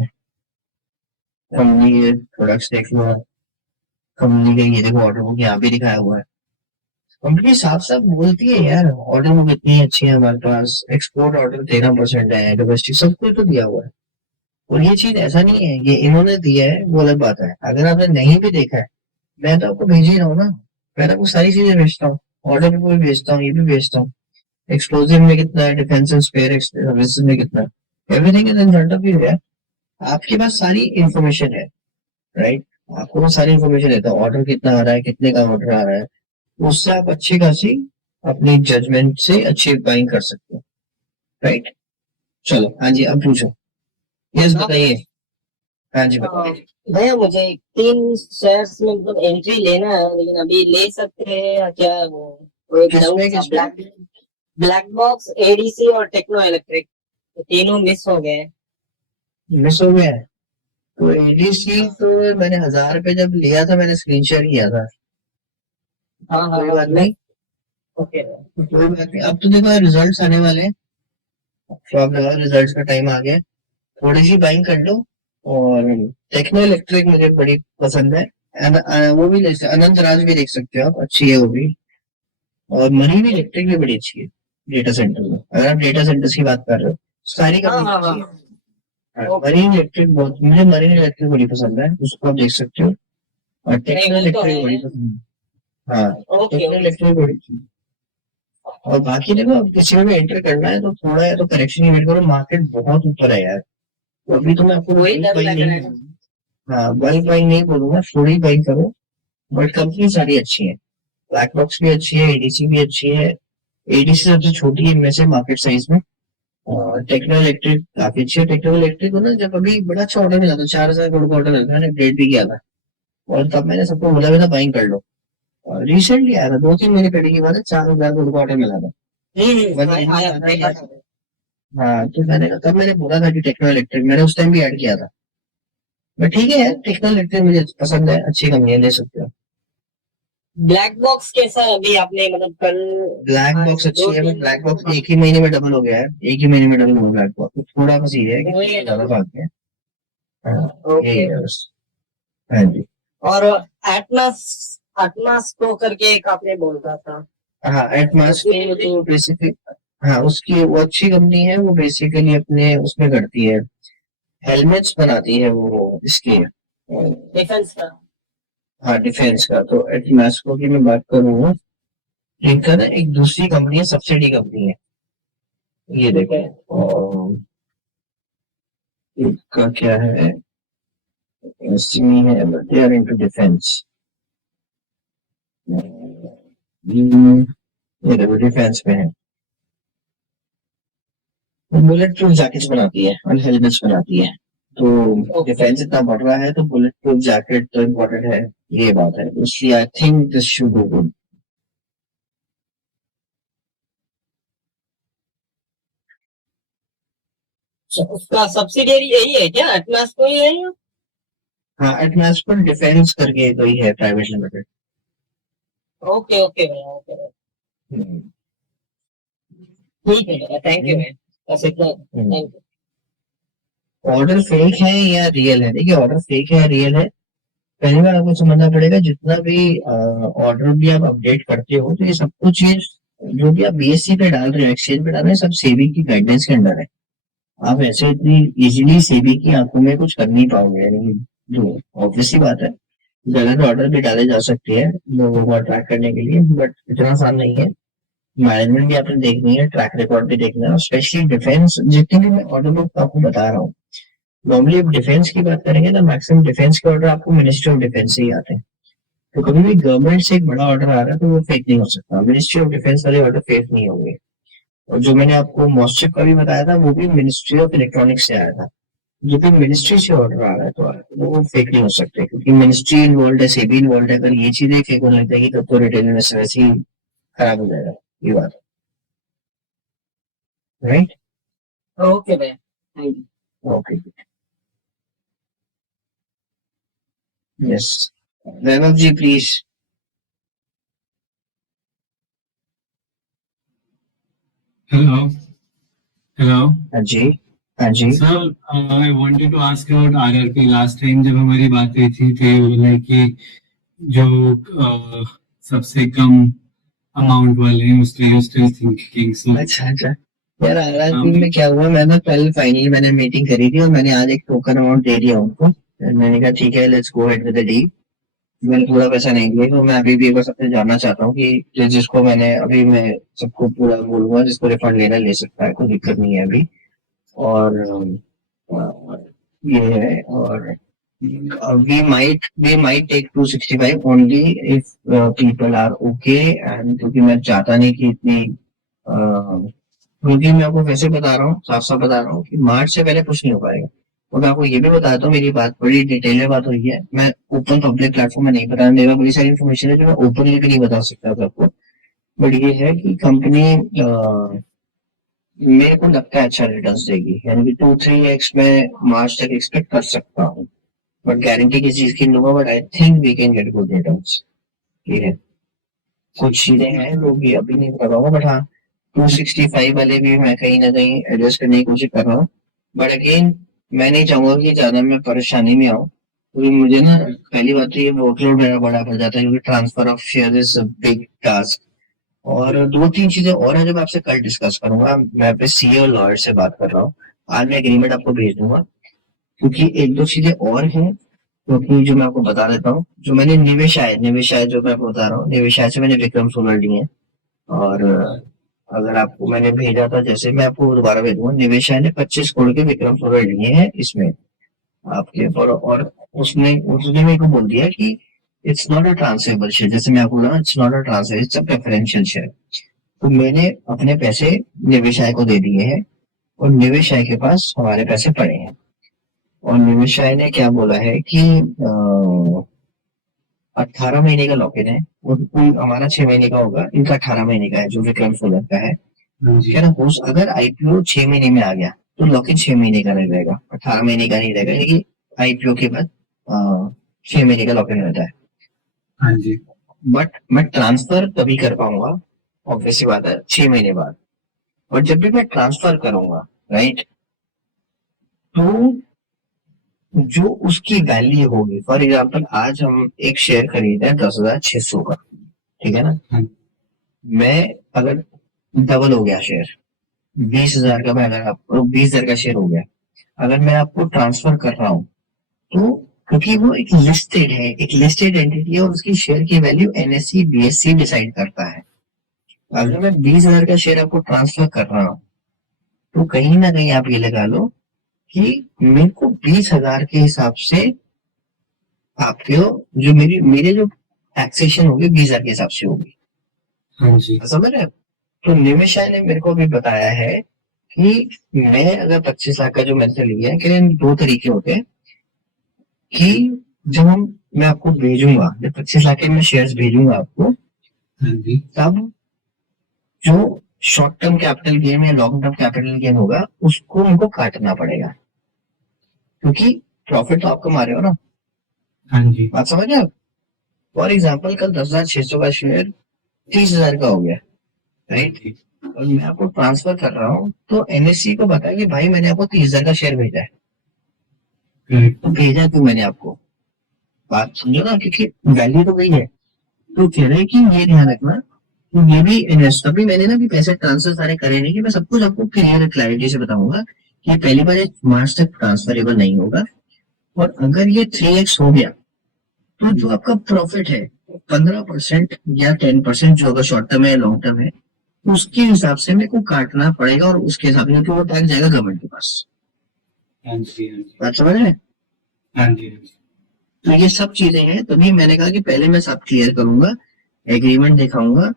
कंपनी के प्रोडक्ट्स देख लो, कंपनी के ये देखो ऑर्डर बुक यहाँ भी दिखाया हुआ है। कंपनी साफ साफ बोलती है यार, ऑर्डर बुक इतनी अच्छी है हमारे पास, एक्सपोर्ट ऑर्डर 13% है, डोमेस्टिक सब कुछ तो दिया हुआ है। और ये चीज ऐसा नहीं है, ये इन्होंने दिया है वो अलग बात है, अगर आपने नहीं भी देखा है, मैं तो आपको भेज ही रहा हूँ ना, मैं तो आपको सारी चीजें भेजता हूँ, ऑर्डर बुक भी भेजता हूँ, ये भी भेजता हूँ, एक्सप्लोजिव में कितना है, डिफेंस एंड स्पेयर सर्विसेज में कितना है, everything is in front of you है, आपके पास सारी इंफॉर्मेशन है, राइट। आपको वो सारी इंफॉर्मेशन देता है, ऑर्डर कितना आ रहा है, कितने का ऑर्डर आ रहा है, उससे आप अच्छी खासी अपनी जजमेंट से अच्छी बाइंग कर सकते हो, राइट। चलो हाँ जी, अब पूछो, यस बताइए। हाँ जी बताइए। भैया मुझे 3 शेयर्स में मतलब एंट्री लेना है, लेकिन अभी ले सकते हैं या क्या? वो कोई डाउट किसमें था। किसमें ब्लैक बॉक्स, एडीसी और टेक्नो इलेक्ट्रिक, तो तीनों मिस हो गए। मिस हो गया है? तो एडीसी तो मैंने 1000 रुपये जब लिया था, मैंने स्क्रीन शेयर किया था। हाँ हाँ कोई हाँ, बात मैं नहीं, ओके। कोई बात नहीं, अब तो देखो रिजल्ट्स आने वाले हैं, तो आप लगाओ रिजल्ट्स का टाइम आ गया, थोड़ी सी बाइंग कर लो। और टेक्नो इलेक्ट्रिक मुझे बड़ी पसंद है, वो भी अनंत राज भी देख सकते हो आप, अच्छी है वो भी। और मरीन इलेक्ट्रिक भी बड़ी अच्छी है डेटा सेंटर में, अगर आप डेटा सेंटर्स की बात कर रहे हो, सारी हाँ कंपनी हाँ अच्छी है। हाँ, ओके। मरीन इलेक्ट्रिक बहुत, मुझे मरीन इलेक्ट्रिक बड़ी पसंद है, उसको आप देख सकते हो। और नहीं टेक्नो वो तो इलेक्ट्रिक बड़ी है। पसंद है, हाँ ओके टेक्नो ओके। इलेक्ट्रिक बड़ी अच्छी है। और बाकी देखो, अब किसी में भी एंटर करना है तो थोड़ा या तो करेक्शन ही वेट करो, मार्केट बहुत ऊपर है यार, तो अभी तो मैं आपको वही बल्क डर बाइंग लग नहीं रहा है। बोलूंगा। हाँ बल्क बाइंग नहीं बोलूंगा, थोड़ी बाइंग करो, बट कंपनी सारी अच्छी है, ब्लैक बॉक्स भी अच्छी है, एडीसी भी अच्छी है, एडीसी सबसे छोटी है इनमें से मार्केट साइज में। और टेक्नो इलेक्ट्रिक काफी अच्छी है, टेक्नो इलेक्ट्रिक को ना जब अभी बड़ा अच्छा ऑर्डर मिला था, 4000 करोड़ का ऑर्डर मिला था, मैंने अपडेट भी किया था, और तब मैंने सबको बोला भी था बाइंग कर लो। और रिसेंटली आया था, 2-3 महीने पहले की बात है, 4000 करोड़ का ऑर्डर मिला था, मैंने यही आया कहा था देखा यार। था। हाँ तो मैंने तब मैंने बोला था कि टेक्नो इलेक्ट्रिक, मैंने उस टाइम भी ऐड किया था। बट ठीक है यार, टेक्नो इलेक्ट्रिक मुझे पसंद है, अच्छी कंपनी है, ले सकते हो। ब्लैक बॉक्स कैसा अभी आपने मतलब कल ब्लैक आज बॉक्स अच्छी दो है, बट तीन ब्लैक बॉक्स एक ही महीने में डबल हो गया है, एक ही महीने में डबल हो गया ब्लैक बॉक्स, तो थोड़ा बस ये है कि वही है ज्यादा ना। भाग गया। हाँ, यही ओके। है बस। हाँ जी। और एटमॉस एटमॉस प्रो करके एक आपने बोला था, हाँ, एटमास उसकी को मुझे तो बेसिकली, हाँ उसकी वो अच्छी कंपनी है, वो बेसिकली अपने उसमें करती है, हेलमेट्स बनाती है वो इसके। डिफेंस का। हाँ, डिफेंस का। तो एटमास को की मैं बात करूँ, इनका ना एक दूसरी कंपनी है, सब्सिडी कंपनी है, ये ठीक देखो। है। और इसका क्या है, एसमी है, but they are into defence. ये देखो डिफेंस में है, वो बुलेट प्रूफ जैकेट्स बनाती है और हेलमेट्स बनाती है। तो ओके। डिफेंस इतना बढ़ रहा है तो बुलेट प्रूफ जैकेट तो इम्पोर्टेंट है, ये बात है, इसलिए I think this should go good. उसका सब्सिडियरी यही है क्या, एटमॉस को ही है या? हाँ, एटमॉस पर डिफेंस करके कोई है, प्राइवेट लिमिटेड। ओके ओके भैया, ओके भैया। ठीक है भैया, थैंक यू भैया, बस इतना, थैंक यू। ऑर्डर फेक है या रियल है? देखिए, ऑर्डर फेक है या रियल है, पहली बार आपको समझना पड़ेगा, जितना भी ऑर्डर भी आप अपडेट करते हो, तो ये सब कुछ चीज जो भी आप बीएससी पे डाल रहे हो, एक्सचेंज पे डाल रहे हो, सब सेबी की गाइडेंस के अंडर है। आप ऐसे इतनी इजीली सेबी की आंखों में कुछ कर नहीं पाओगे, यानी जो ऑब्वियसली बात है, गलत ऑर्डर भी डाले जा सकते हैं लोगों को अट्रैक्ट करने के लिए, बट इतना आसान नहीं है। मैनेजमेंट भी आपने देखनी है, ट्रैक रिकॉर्ड भी देखना है, और स्पेशली डिफेंस, जितने भी मैं ऑर्डर बुक आपको बता रहा हूँ, नॉर्मली अब डिफेंस की बात करेंगे ना, मैक्सिमम डिफेंस के ऑर्डर आपको मिनिस्ट्री ऑफ डिफेंस से ही आते हैं। तो कभी भी गवर्नमेंट से एक बड़ा ऑर्डर आ रहा है तो वो फेक नहीं हो सकता, मिनिस्ट्री ऑफ डिफेंस वाले ऑर्डर फेक नहीं होंगे। और जो मैंने आपको मॉस्चिप का भी बताया था, वो भी मिनिस्ट्री ऑफ इलेक्ट्रॉनिक्स से आया था। जो भी मिनिस्ट्री से ऑर्डर आ रहा है तो वो फेक नहीं हो सकते, क्योंकि मिनिस्ट्री इन्वॉल्व है, सेबी इन्वॉल्व है, अगर ये चीजें फेक होने लग जाएगी तब तो रिटेल इन्वेस्टर वैसे ही खराब हो जाएगा, ये बात। राइट। ओके भैया, thank you. Okay. Yes. Vaibhav ji please. Hello. Hello. हाँ जी। हाँ जी। Sir, I wanted to ask you about RRP. Last time जब हमारी बात हुई थी तो बोला कि जो सबसे कम अमाउंट वाले हैं उसके लिए स्टिल थिंकिंग। सो अच्छा अच्छा। यार आरआरपी में क्या हुआ, मैं ना कल फाइनली मैंने मीटिंग करी थी और मैंने आज एक टोकन अमाउंट दे दिया उनको, और मैंने कहा ठीक है, let's go head with the deal. मैंने पूरा पैसा नहीं दिया, तो मैं अभी भी एक बार सबसे जानना चाहता हूँ कि जिसको मैंने अभी, मैं सबको पूरा बोलूंगा, जिसको रिफंड लेना ले सकता है, कोई दिक्कत नहीं है अभी। और ये है, और we might take 265 only if people are okay, and क्योंकि मैं चाहता नहीं कि इतनी क्योंकि मैं आपको वैसे बता रहा हूँ, साफ साफ बता रहा हूँ कि मार्च से पहले कुछ नहीं हो पाएगा। और मैं आपको ये भी बताता हूँ, मेरी बात बड़ी डिटेल में बात हुई है, मैं ओपन पब्लिक प्लेटफॉर्म में नहीं बता, मेरा बड़ी सारी इन्फॉर्मेशन है जो मैं ओपनली भी नहीं बता सकता था आपको। बट ये है कि कंपनी मेरे को लगता है अच्छा रिटर्न देगी, यानी कि 2-3x में मार्च तक एक्सपेक्ट कर सकता हूँ, बट गारंटी किसी चीज की नहीं लूंगा, but I think we can get good returns. ठीक है, कुछ चीजें हैं जो भी अभी नहीं कर पाऊंगा, बट हाँ 265 वाले भी मैं कहीं ना कहीं एडजस्ट करने की कोशिश कर रहा हूँ। बट अगेन, मैं नहीं चाहूंगा कि ज्यादा मैं परेशानी में आऊँ, क्योंकि मुझे ना, पहली बात तो ये वर्कलोड मेरा बड़ा पड़ जाता है, क्योंकि transfer of share is big task. और दो तीन चीजें और हैं जो मैं आपसे कल डिस्कस करूंगा, मैं अपने सीए और लॉयर से बात कर रहा हूँ, आज मैं एग्रीमेंट आपको भेज दूंगा, क्योंकि एक दो चीजें और हैं, क्योंकि जो मैं आपको बता देता हूँ, जो मैंने निवेश आय जो मैं आपको बता रहा हूँ, निवेश आय से मैंने विक्रम सोलर लिए हैं। और अगर आपको मैंने भेजा था, जैसे मैं आपको दोबारा भेजूंगा, निवेश आय ने 25 करोड़ के विक्रम सोलर लिए हैं इसमें आपके, और उसने उसने मेरे को बोल दिया कि it's not a transferable share, जैसे मैं आपको बोला, it's not a transfer, it's a preferential share. तो मैंने अपने पैसे निवेश आय को दे दिए हैं, और निवेश आय के पास हमारे पैसे पड़े हैं। और निवेश आय ने क्या बोला है कि 18 महीने का लॉक इन है, और कुल हमारा 6 महीने का होगा, इनका 18 महीने का है जो विक्रम सोलर का है। हाँ जी। क्या ना, अगर आईपीओ 6 महीने में आ गया तो लॉक इन 6 महीने का नहीं रहेगा, 18 महीने का नहीं रहेगा, लेकिन आईपीओ के बाद 6 महीने का लॉक इन रहता है। हाँ जी। बट मैं ट्रांसफर तभी कर पाऊंगा, ऑब्वियसली बात है, 6 महीने बाद। और जब भी मैं ट्रांसफर करूंगा, राइट, तो जो उसकी वैल्यू होगी, फॉर एग्जाम्पल आज हम एक शेयर खरीदे 10,600 का, ठीक है ना, हाँ। मैं अगर डबल हो गया शेयर, 20,000 का, मैं अगर आपको 20,000 का शेयर हो गया, अगर मैं आपको ट्रांसफर कर रहा हूँ, तो क्योंकि वो एक लिस्टेड है, एक लिस्टेड एंटिटी है, और उसकी शेयर की वैल्यू एनएससी बीएससी डिसाइड करता है। अगर मैं 20,000 का शेयर आपको ट्रांसफर कर रहा हूँ, तो कहीं ना कहीं आप ये लगा लो कि मेरे को 20,000 के हिसाब से आपके जो मेरे जो टैक्सेशन होगी 20,000 के हिसाब से होगी। हाँ जी। समझ रहे हो? तो निमिषा ने मेरे को भी बताया है कि मैं अगर 25 लाख का जो मेरे से लिया है, कि 2 तरीके होते हैं कि जब मैं आपको भेजूंगा, जब 25 लाख के मैं शेयर्स भेजूंगा आपको, हाँ जी। तब जो शॉर्ट टर्म कैपिटल गेन या लॉन्ग टर्म कैपिटल गेन होगा उसको उनको काटना पड़ेगा, क्योंकि प्रॉफिट तो आप कमा रहे हो ना। हाँ जी। बात समझ रहे हो? फॉर एग्जाम्पल कल 10,600 का शेयर 30,000 का हो गया, राइट, और मैं आपको ट्रांसफर कर रहा हूँ, तो एनएससी को बताया कि भाई मैंने आपको 30,000 का शेयर भेजा है। करेक्ट। तो भेजा क्यों मैंने आपको, बात समझो ना, क्योंकि वैल्यू तो वही है। तो कह रहे हैं कि ये ध्यान रखना, तो ये भी इन्वेस्ट, तभी मैंने ना भी पैसे ट्रांसफर सारे करे नहीं, कि मैं सब कुछ आपको क्लियर क्लैरिटी से बताऊंगा कि पहली बार ये मार्च तक ट्रांसफरेबल नहीं होगा, और अगर ये 3x हो गया, तो जो आपका प्रॉफिट है 15% या 10%, जो अगर शॉर्ट टर्म है या लॉन्ग टर्म है, उसके हिसाब से मेरे को काटना पड़ेगा, और उसके हिसाब से क्योंकि वो टैक्स जाएगा गवर्नमेंट के पास। हाँ जी। हाँ जी। बात समझ रहे हैं? हाँ जी। तो ये सब चीजें हैं, तभी मैंने कहा कि पहले मैं सब क्लियर करूंगा, एग्रीमेंट दिखाऊंगा,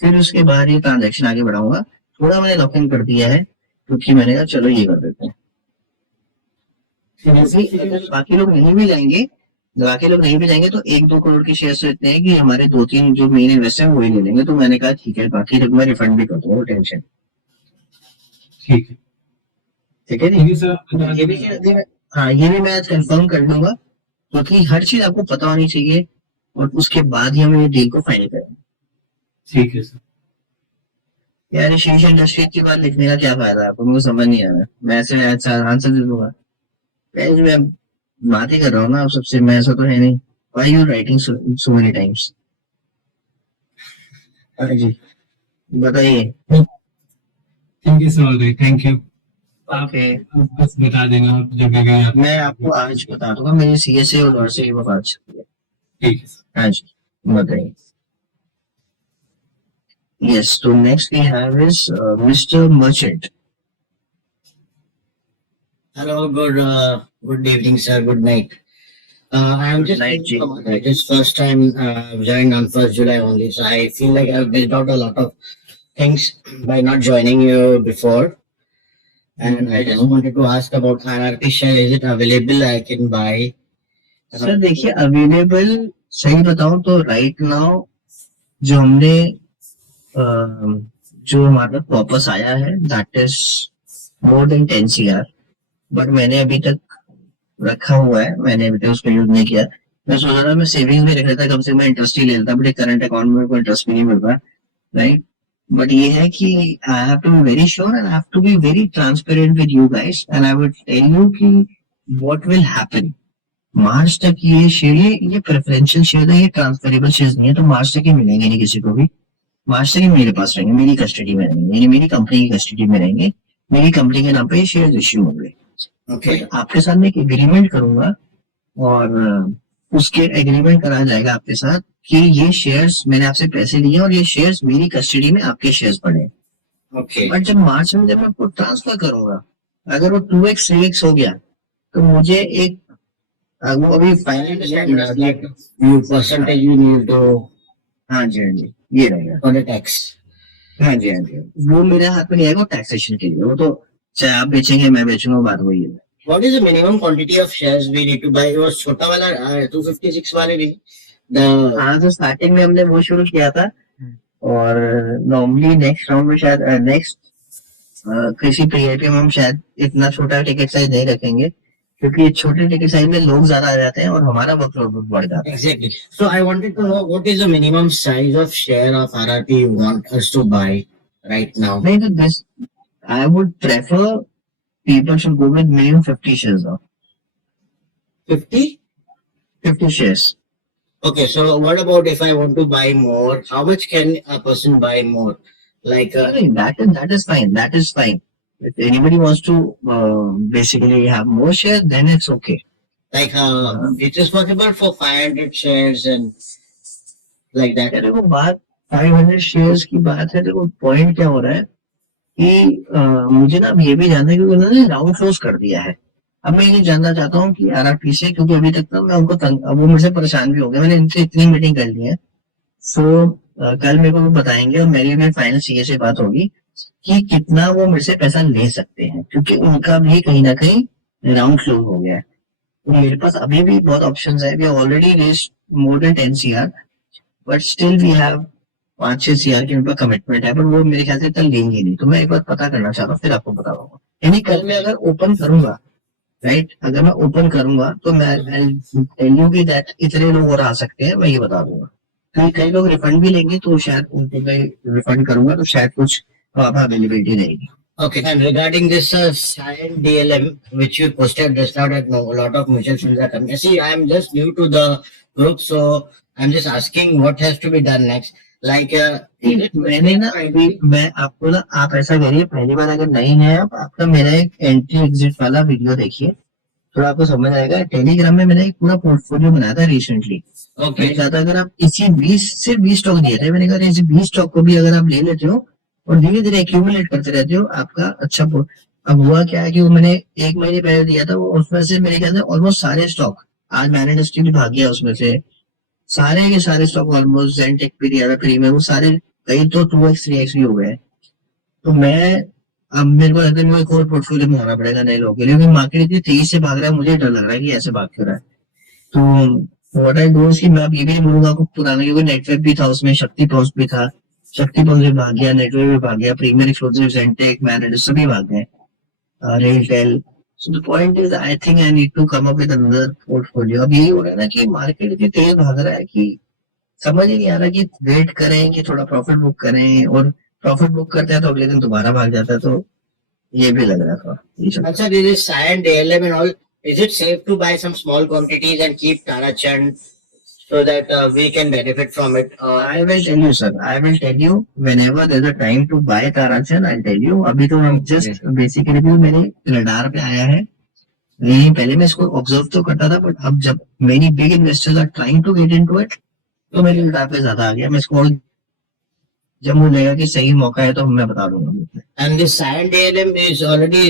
फिर उसके बाद ये ट्रांजैक्शन आगे बढ़ाऊंगा। थोड़ा मैंने लॉक इन कर दिया है, क्योंकि मैंने कहा चलो ये कर देते हैं। अगर बाकी लोग नहीं भी जाएंगे, तो 1-2 करोड़ के शेयर इतने हैं कि हमारे 2-3 जो मेन इन्वेस्टर हैं वही ले लेंगे। तो मैंने कहा ठीक है, बाकी तो मैं रिफंड भी कर दूंगा, टेंशन। ठीक है। ठीक है ठीक है जी। सर। ये भी हाँ, ये भी मैं आज कंफर्म कर दूंगा, क्योंकि हर चीज आपको पता होनी चाहिए, और उसके बाद ही हम ये डील को फाइनल करेंगे। ठीक है सर। यार शीश इंडस्ट्री की बात लिखने का क्या फायदा है आपको, मुझे समझ नहीं आ रहा। मैं ऐसे आंसर दे दूंगा, मैं बात ही कर रहा हूँ ना आप सबसे, मैं ऐसा तो है नहीं। Why you writing so many times? हाँ जी, बताइए। ठीक है सर, थैंक यू। आप ओके, बस बता देना आप जब भी आप। मैं आपको आज बता दूंगा, मेरी सीएसए और लॉर से ये बात चल रही है। ठीक है सर। हाँ जी, बताइए। यस, तो next we have is mister Merchant. Hello, good evening, sir. Good night. I am Good just night, Ji. I just first time joined on 1st July only, so I feel like I've missed out a lot of things by not joining you before. And I just wanted to ask about RRP share. Is it available? I can buy. Sir देखिए, available सही बताऊं तो right now जो हमने जो हमारा वापस आया है that is more than 10 CR, but मैंने अभी तक रखा हुआ है, मैंने अभी तक उसको यूज नहीं किया। मैं सोच रहा था मैं सेविंग्स में रख लेता, कम से कम इंटरेस्ट ही ले लेता, बट करंट अकाउंट में कोई इंटरेस्ट भी नहीं मिल रहा, राइट। बट ये है कि I have to be very sure and I have to be very transparent with you guys, and I would tell you कि व्हाट विल हैपन। मार्च तक ये शेयर, ये प्रेफरेंशियल शेयर है, ये ट्रांसफरेबल शेयर नहीं है, तो मार्च तक ये मिलेंगे नहीं किसी को भी। मार्च तक ये मेरे पास रहेंगे, मेरी कस्टडी में रहेंगे, यानी मेरी कंपनी की कस्टडी में रहेंगे, मेरी कंपनी के नाम पे ये शेयर इश्यू होंगे। ओके, आपके साथ मैं एक एग्रीमेंट करूंगा, और उसके एग्रीमेंट करा जाएगा आपके साथ कि ये शेयर्स मैंने आपसे पैसे लिए और ये शेयर्स मेरी कस्टडी में आपके शेयर्स पड़े। ओके, बट जब मार्च में जब मैं आपको ट्रांसफर करूंगा, अगर वो 2x 3x हो गया, तो मुझे एक वो अभी final percentage you need to हाँ जी, हाँ जी, ये रहेगा for the tax. हाँ जी, हाँ जी, वो मेरे हाथ में नहीं आएगा टैक्सेशन के लिए, वो तो चाहे आप बेचेंगे मैं बेचूंगा, बात वही है। What is the minimum quantity of shares we need to buy? It was छोटा वाला 256 वाले भी the हाँ, तो स्टार्टिंग में हमने वो शुरू किया था, और नॉर्मली नेक्स्ट राउंड में शायद नेक्स्ट किसी पीआईपी में हम शायद इतना छोटा टिकट साइज नहीं रखेंगे, क्योंकि छोटे टिकट साइज में लोग ज्यादा आ जाते हैं और हमारा वर्कलोड बढ़ जाता है. Exactly. So I wanted to know what is the minimum size of share of RRP you want us to buy right now? नहीं तो this I would prefer people should go with minimum 50 shares of 50? 50 shares. Okay, so what about if I want to buy more? How much can a person buy more? Like, That is fine. That is fine. If anybody wants to basically have more shares, then it's okay. it is possible for 500 shares and like that. यार देखो बात 500 shares की बात है. देखो point क्या हो रहा है कि मुझे ना अब ये भी जानना है कि उन्होंने राउंड क्लोज कर दिया है. अब मैं ये जानना चाहता हूँ कि आरआरपी से, क्योंकि अभी तक ना मैं उनको अब वो मुझसे परेशान भी हो गए. मैंने इनसे इतनी मीटिंग कर ली है. सो कल मेरे को वो बताएंगे और मेरी भी फाइनल सीए से बात होगी कि कितना वो मेरे से पैसा ले सकते हैं, क्योंकि उनका भी कहीं ना कहीं राउंड क्लोज हो गया है. तो मेरे पास अभी भी बहुत ऑप्शंस है. We already raise more than 10 CR, but still we have 5-6 CR की उनका कमिटमेंट है, पर वो मेरे ख्याल से कल लेंगे नहीं. तो मैं एक बार पता करना चाह रहा हूँ, फिर आपको बताऊंगा. यानी कल मैं अगर ओपन करूंगा, राइट, अगर मैं ओपन करूंगा तो मैं टेल यू कि दैट इतने लोग और आ सकते हैं, मैं ये बता दूंगा. क्योंकि कई लोग रिफंड भी लेंगे, तो शायद उनको मैं रिफंड करूंगा तो शायद कुछ अवेलेबिलिटी रहेगी. Okay, and regarding this signed DLM, which you posted just now, that a lot of mutual funds are coming. See, I am just new to the group, so I'm just asking what has to be done next. Like, मैंने ना अभी मैं आपको ना, आप ऐसा करिए, पहली बार अगर नहीं है आपका मेरा एक एंट्री एग्जिट वाला वीडियो देखिए, तो आपको समझ आएगा. टेलीग्राम में मैंने एक पूरा पोर्टफोलियो बनाया था रिसेंटली. okay, मैंने कहा था अगर आप इसी 20 स्टॉक दिए थे, मैंने कहा इसी 20 स्टॉक को भी अगर आप ले लेते हो और धीरे धीरे एक्यूमुलेट करते रहते हो, आपका अच्छा. अब हुआ क्या है कि वो मैंने 1 महीने पहले दिया था, वो उसमें से मेरे ख्याल से ऑलमोस्ट सारे स्टॉक, आज मैंने इंडस्ट्री भी भाग गया उसमें से, सारे के सारे स्टॉक ऑलमोस्ट, जेंटेक भी दिया था फ्री में, वो सारे कई तो 2x 3x भी हो गए. तो मैं अब मेरे को लगता है मेरे को एक और पोर्टफोलियो बनाना पड़ेगा नए लोगों के लिए, क्योंकि मार्केट इतनी तेजी से भाग रहा है, मुझे डर लग रहा है कि ऐसे भाग क्यों रहा है. तो व्हाट आई डू इज कि मैं अब ये भी नहीं बोलूंगा आपको पुराना, क्योंकि नेटवर्क भी था उसमें, शक्ति पॉज भी था, शक्ति पॉज भी भाग गया, नेटवर्क भी भाग गया, प्रीमियर एक्सप्लोसिव, जेंटेक, मैनेज सभी भाग गए, RailTel. So the point is I think I need to come up with another portfolio. अब यही हो रहा है ना कि मार्केट इतनी तेज भाग रहा है कि समझ ही नहीं आ रहा कि वेट करें कि थोड़ा प्रॉफिट बुक करें, और प्रॉफिट बुक करते हैं तो अगले दिन दोबारा भाग जाता है. तो ये भी लग रहा था. अच्छा, this is signed DLM and all. Is it safe to buy some small quantities and keep Tara Chand so that we can benefit from it? I will tell you, sir. I will tell you whenever there's a time to buy Tarachan. I'll tell you. अभी तो हम just basically भी मेरे radar पे आया है. नहीं, पहले मैं इसको ऑब्जर्व तो करता था, बट अब जब many big investors are trying to get into it, तो मेरे रडार पे ज्यादा आ गया. मैं इसको जब मुझे लगेगा कि सही मौका है तो मैं बता दूंगा. And this signed DLM is already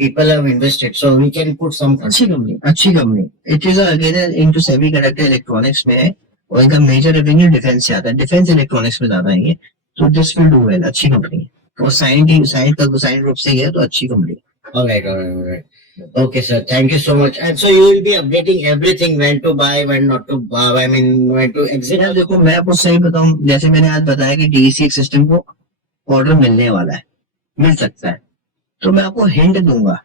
people have invested, so we can put some. अच्छी company. It is again into semiconductor electronics में है, और इनका मेजर रेवेन्यू डिफेंस से आता है, डिफेंस इलेक्ट्रॉनिक्स में ज्यादा है ये. तो दिस विल डू वेल. अच्छी कंपनी है, और साइंड रूप से ही है, तो अच्छी कंपनी है. All right. Okay, sir. Thank you so much. And so you will be updating everything, when to buy, when not to buy. I mean, when to exit. यार देखो, मैं आपको सही बताऊं, जैसे मैंने आज बताया कि DEC सिस्टम को ऑर्डर मिलने वाला है, मिल सकता है, तो मैं आपको हिंट दूंगा.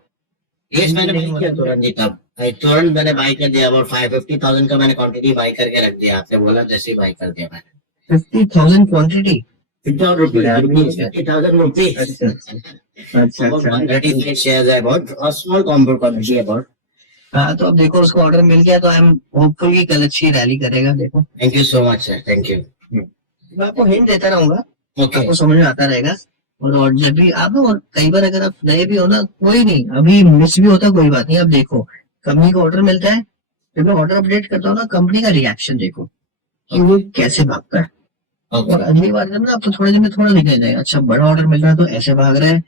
Yes, मैंने बाई किया तुरंत ही तब. तुरंत मैंने बाई कर दिया, और 50,000 का मैंने क्वांटिटी बाई करके रख दिया. आपने बोला जैसे ही बाई कर दिया मैंने. 50,000 क्वांटिटी. 50,000 rupees. अच्छा. 138 shares I bought, a small combo quantity I bought. हाँ, तो अब देखो उसको ऑर्डर मिल गया, तो आई एम होपफुल कि कल अच्छी रैली करेगा. देखो, Thank you so much, sir. Thank you. मैं आपको हिंट देता रहूंगा, Okay. आपको समझ में आता रहेगा. और जब भी आप, और कई बार अगर आप नए भी हो ना, कोई नहीं, अभी मिस भी होता कोई बात नहीं. अब देखो, कंपनी को ऑर्डर मिलता है, जब मैं ऑर्डर अपडेट करता हूँ ना, कंपनी का रिएक्शन देखो कि वो कैसे भागता है. और अगली बार जब ना, आपको थोड़े दिन में थोड़ा निकल जाएगा. अच्छा, बड़ा ऑर्डर मिल रहा है तो ऐसे भाग रहा है,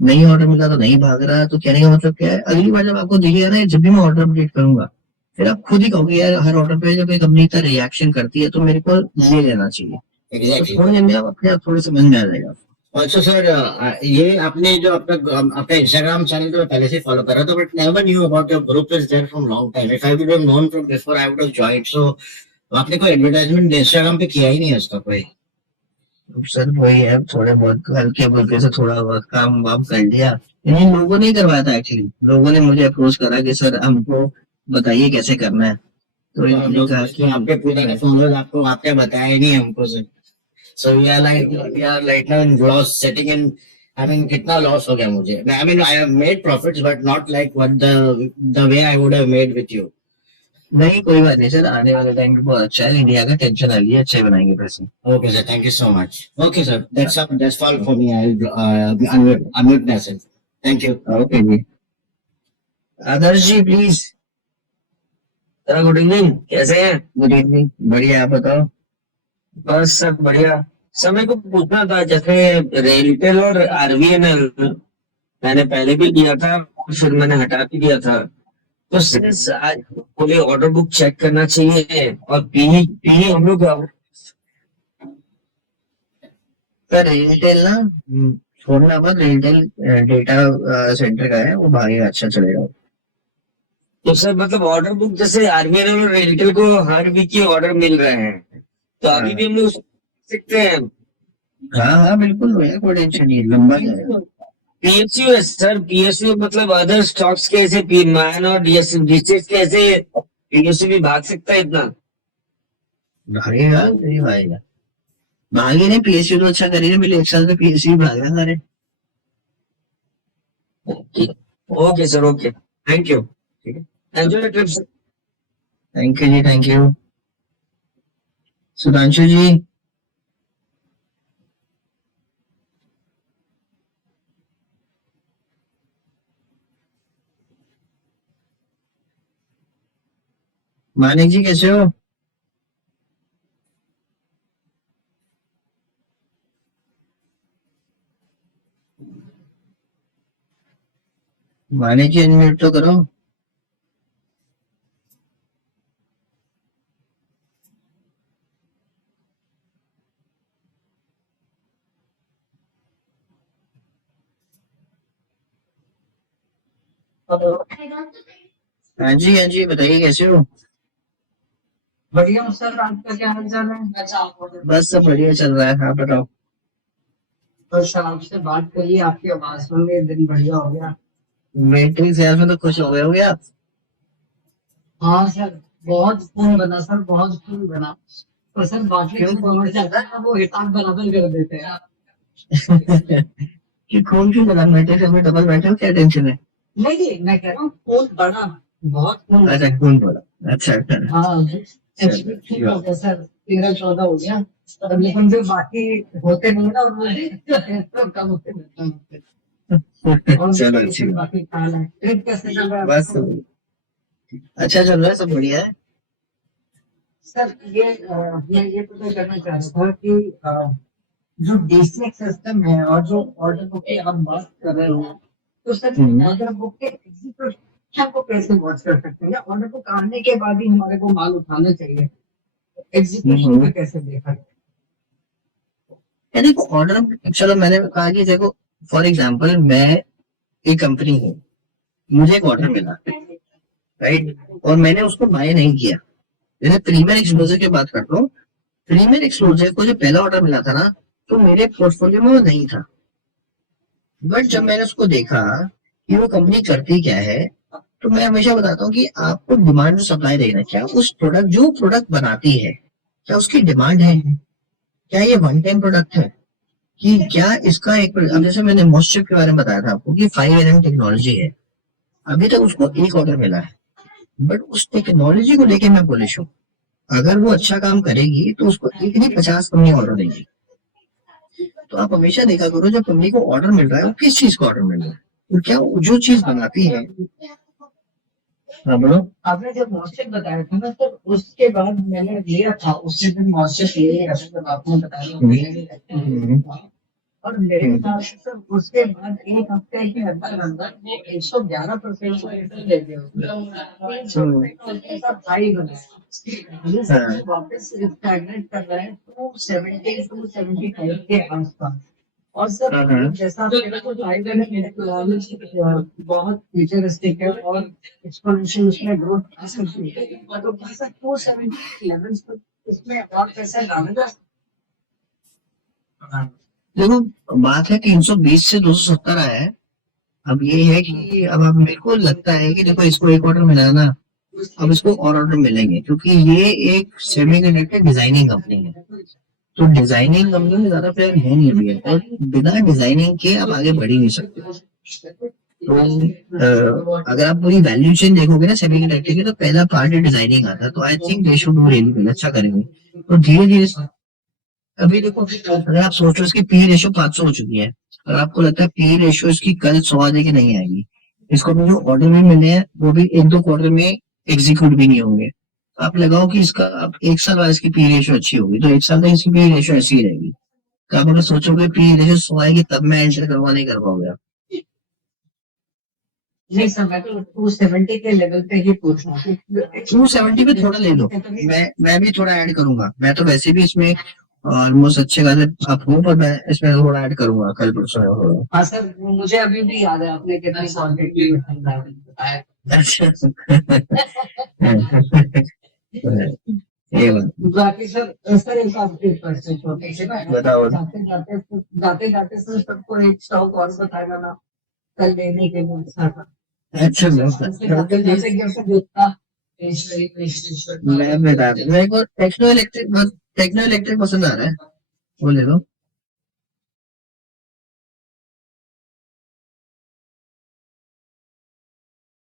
नहीं ऑर्डर मिल रहा तो नहीं भाग रहा. तो कहने का मतलब क्या है, अगली बार जब आपको दिखेगा ना, जब भी मैं ऑर्डर अपडेट करूंगा, फिर आप खुद ही कहोगे यार, हर ऑर्डर पे जब कंपनी का रिएक्शन करती है तो मेरे को ले लेना चाहिए. Exactly. तो थोड़े दिन में आप अपने आप थोड़े समझ में आ जाएगा. Also, sir, ये आपने जो आपका इंस्टाग्राम चैनल तो मैं पहले से फॉलो कर रहा था, but never knew about your group is there from long time. If I would have known from before, I would have joined. So आपने कोई एडवर्टाइजमेंट इंस्टाग्राम पे किया ही नहीं है उसका कोई. सर वही है, थोड़े बहुत हल्के फुल्के से थोड़ा बहुत काम वाम कर लिया। इन लोगों ने करवाया था एक्चुअली, लोगों ने मुझे अप्रोच करा कि सर हमको बताइए कैसे करना है, तो तो हम इन्होंने लोग कहा कि आपके पूरे के फॉलोअर्स आपको आपने बताया ही नहीं हमको sir. So we are like now in loss setting in. I mean कितना लॉस हो गया मुझे। I mean I have made profits but not like what the way I would have made with you. नहीं कोई बात नहीं sir, आने वाले टाइम में बहुत अच्छा है, इंडिया का टेंशन आ लिया, अच्छे बनाएंगे पैसे। Okay, sir. Thank you so much. Okay, sir. That's all for me. I'll unmute myself. Thank you. Okay जी। Adarsh ji please. Sir good evening, कैसे हैं? गुड इवनिंग, बढ़िया, आप बताओ। बस सब बढ़िया। सर मेरे को पूछना था, जैसे रेलटेल और आरवीएनएल मैंने पहले भी लिया था, फिर मैंने हटा भी दिया था, तो सिंस आज पूरी ऑर्डर बुक चेक करना चाहिए, और पीई पीई हम लोग सर रिटेल ना छोड़ना मत, रिटेल डेटा सेंटर का है, वो भागेगा, अच्छा चलेगा। तो सर मतलब ऑर्डर बुक जैसे आरवीएनएल और रेलटेल को हर वीक की ऑर्डर मिल रहे हैं, तो अभी भी हम लोग सकते हैं। हाँ हाँ बिल्कुल भैया, कोई टेंशन नहीं, लंबा जाएगा। पीएसयू है सर, पीएसयू मतलब अदर स्टॉक्स के ऐसे मैन और डीएसएस के ऐसे पीएसयू भी भाग सकता है इतना? भागेगा, नहीं भागेगा, भागे नहीं, पीएसयू तो अच्छा करेगा, मेरे एक साल से पीएसयू भागा सारे। Okay sir, okay, thank you. Enjoy trip sir. Thank you ji, thank you. Sudhanshu ji. Manik ji कैसे हो? मानिक जी अनम्यूट तो करो। हाँ जी बताइए कैसे हो? बढ़िया हूँ सर, आपका क्या हाल चाल है? बस सब बढ़िया चल रहा है, आप बताओ। तो सर आपसे बात करिए, आपकी आवाज सुन के दिन बढ़िया हो गया। मेंटली सेल्फ में तो खुश हो गए होगे आप। हाँ सर, बहुत खून बना सर, बहुत खून बना। तो सर बाकी क्यों? जो समझ जाता है वो हिसाब बराबर कर देते हैं। कि खून क्यों बना, मेंटली सेल्फ में डबल बैठे हो, क्या टेंशन है? नहीं, मैं कह रहा हूँ खून बड़ा, बहुत खून अच्छा बड़ा। खून बोला, अच्छा। हाँ एक्चुअली ठीक हो गया सर, 13-14 हो गया। और लेकिन जो बाकी होते नहीं ना, वो कम होते रहते हैं। और चलो अच्छी बात। बाकी हाल है, ट्रिप कैसे चल रहा है? बस अच्छा चल रहा है, सब बढ़िया है। सर मैं ये पता करना चाह रहा था कि जो बेसिक सिस्टम है और जो ऑर्डर बुक की आप बात कर रहे हो, तो सर ऑर्डर बुक के एग्जीक्यूशन को कैसे वॉच कर सकते हैं, या ऑर्डर बुक आने के बाद ही हमारे को माल उठाना चाहिए, एग्जीक्यूशन को कैसे देखा जाए? ये देखो ऑर्डर, चलो मैंने कहा कि देखो फॉर एग्जांपल मैं एक कंपनी हूँ, मुझे एक ऑर्डर मिला, राइट, और मैंने उसको बाय नहीं किया। जैसे प्रीमियर एक्सपोजर की बात करता हूँ, प्रीमियर एक्सपोजर को जो पहला ऑर्डर मिला था ना, तो मेरे पोर्टफोलियो में वो नहीं था। बट जब मैंने उसको देखा कि वो कंपनी करती क्या है, तो मैं हमेशा बताता हूँ कि आपको डिमांड और सप्लाई देखना, क्या उस प्रोडक्ट जो प्रोडक्ट बनाती है क्या उसकी डिमांड है, क्या ये वन टाइम प्रोडक्ट है, कि क्या इसका एक, अब जैसे मैंने मॉइस्चर के बारे में बताया था आपको कि 5 टेक्नोलॉजी है, अभी तक उसको एक ऑर्डर मिला है, बट उस टेक्नोलॉजी को लेके मैं बुलिश हूँ। अगर वो अच्छा काम करेगी तो उसको एक नहीं 50 कंपनी ऑर्डर देगी। तो आप हमेशा देखा करो जब कंपनी को ऑर्डर मिल रहा है वो किस चीज का ऑर्डर मिल रहा है, और क्या वो जो चीज बनाती है। हाँ बोलो। आपने जब मॉइस्चर बताया था ना सर, उसके बाद मैंने लिया था, उससे दिन मॉइस्चर लिए आपने बताया, और मेरे हिसाब से सर उसके बाद एक हफ्ते के अंदर अंदर वो 111% को रिटर्न दे दिया, हाई बना है, वापस स्टैग्नेट कर रहा है 270-275 के आसपास। और सर जैसा मेरे को फाइव बहुत फ्यूचरिस्टिक है और एक्सपोनेंशियल उसमें ग्रोथ आ सकती है, तो क्या सर 270 लेवल्स पर इसमें और पैसा डाला जा? देखो, बात है 320 से 270 आया है। अब ये है कि अब मेरे को लगता है कि देखो इसको एक ऑर्डर मिला ना, अब इसको और ऑर्डर मिलेंगे, क्योंकि ये एक सेमीकंडक्टर डिजाइनिंग कंपनी है। तो डिजाइनिंग कंपनी में ज्यादा प्लेयर है नहीं अभी, और बिना डिजाइनिंग के आप आगे बढ़ ही नहीं सकते। तो अगर आप पूरी वैल्यू चेन देखोगे ना सेमीकंडक्टर की, तो पहला पार्ट डिजाइनिंग आता है। तो I think they should do really अच्छा करेंगे। तो धीरे धीरे अभी देखो, अगर आप सोचो इसकी पी रेशियो 500 हो चुकी है, और आपको लगता है पी रेशियो इसकी कल 100 आ जाएगी, नहीं आएगी। इसको अभी जो ऑर्डर भी मिले हैं वो भी 1-2 क्वार्टर में एग्जीक्यूट भी नहीं होंगे। आप लगाओ कि इसका अब 1 साल बाद इसकी पी रेशियो अच्छी होगी, तो 1 साल तक इसकी पी रेशियो ऐसी ही रहेगी। तो आप अगर सोचोगे पी रेशियो 100 आएगी तब मैं एंटर करवा, नहीं कर पाओगे आप। नहीं सर, मैं तो 270 के लेवल पे ही पूछ रहा हूँ। 270 पे थोड़ा ले लो, मैं भी थोड़ा ऐड करूंगा। मैं तो वैसे भी इसमें ऑलमोस्ट अच्छे खासे आप हूँ, पर मैं इसमें थोड़ा ऐड करूंगा कल परसों में थोड़ा। हाँ सर, मुझे अभी भी याद है आपने कितनी क्वांटिटी बताया। अच्छा। ये बात बाकी सर एक आपके क्वेश्चन छोटे से ना, बताओ। जाते जाते सर सबको एक स्टॉक और बताएगा ना कल लेने के लिए सर। अच्छा, जैसे कि उसको देखता मैं बता दूं, मेरे को टेक्नो इलेक्ट्रिक पसंद आ रहा है, वो ले लो।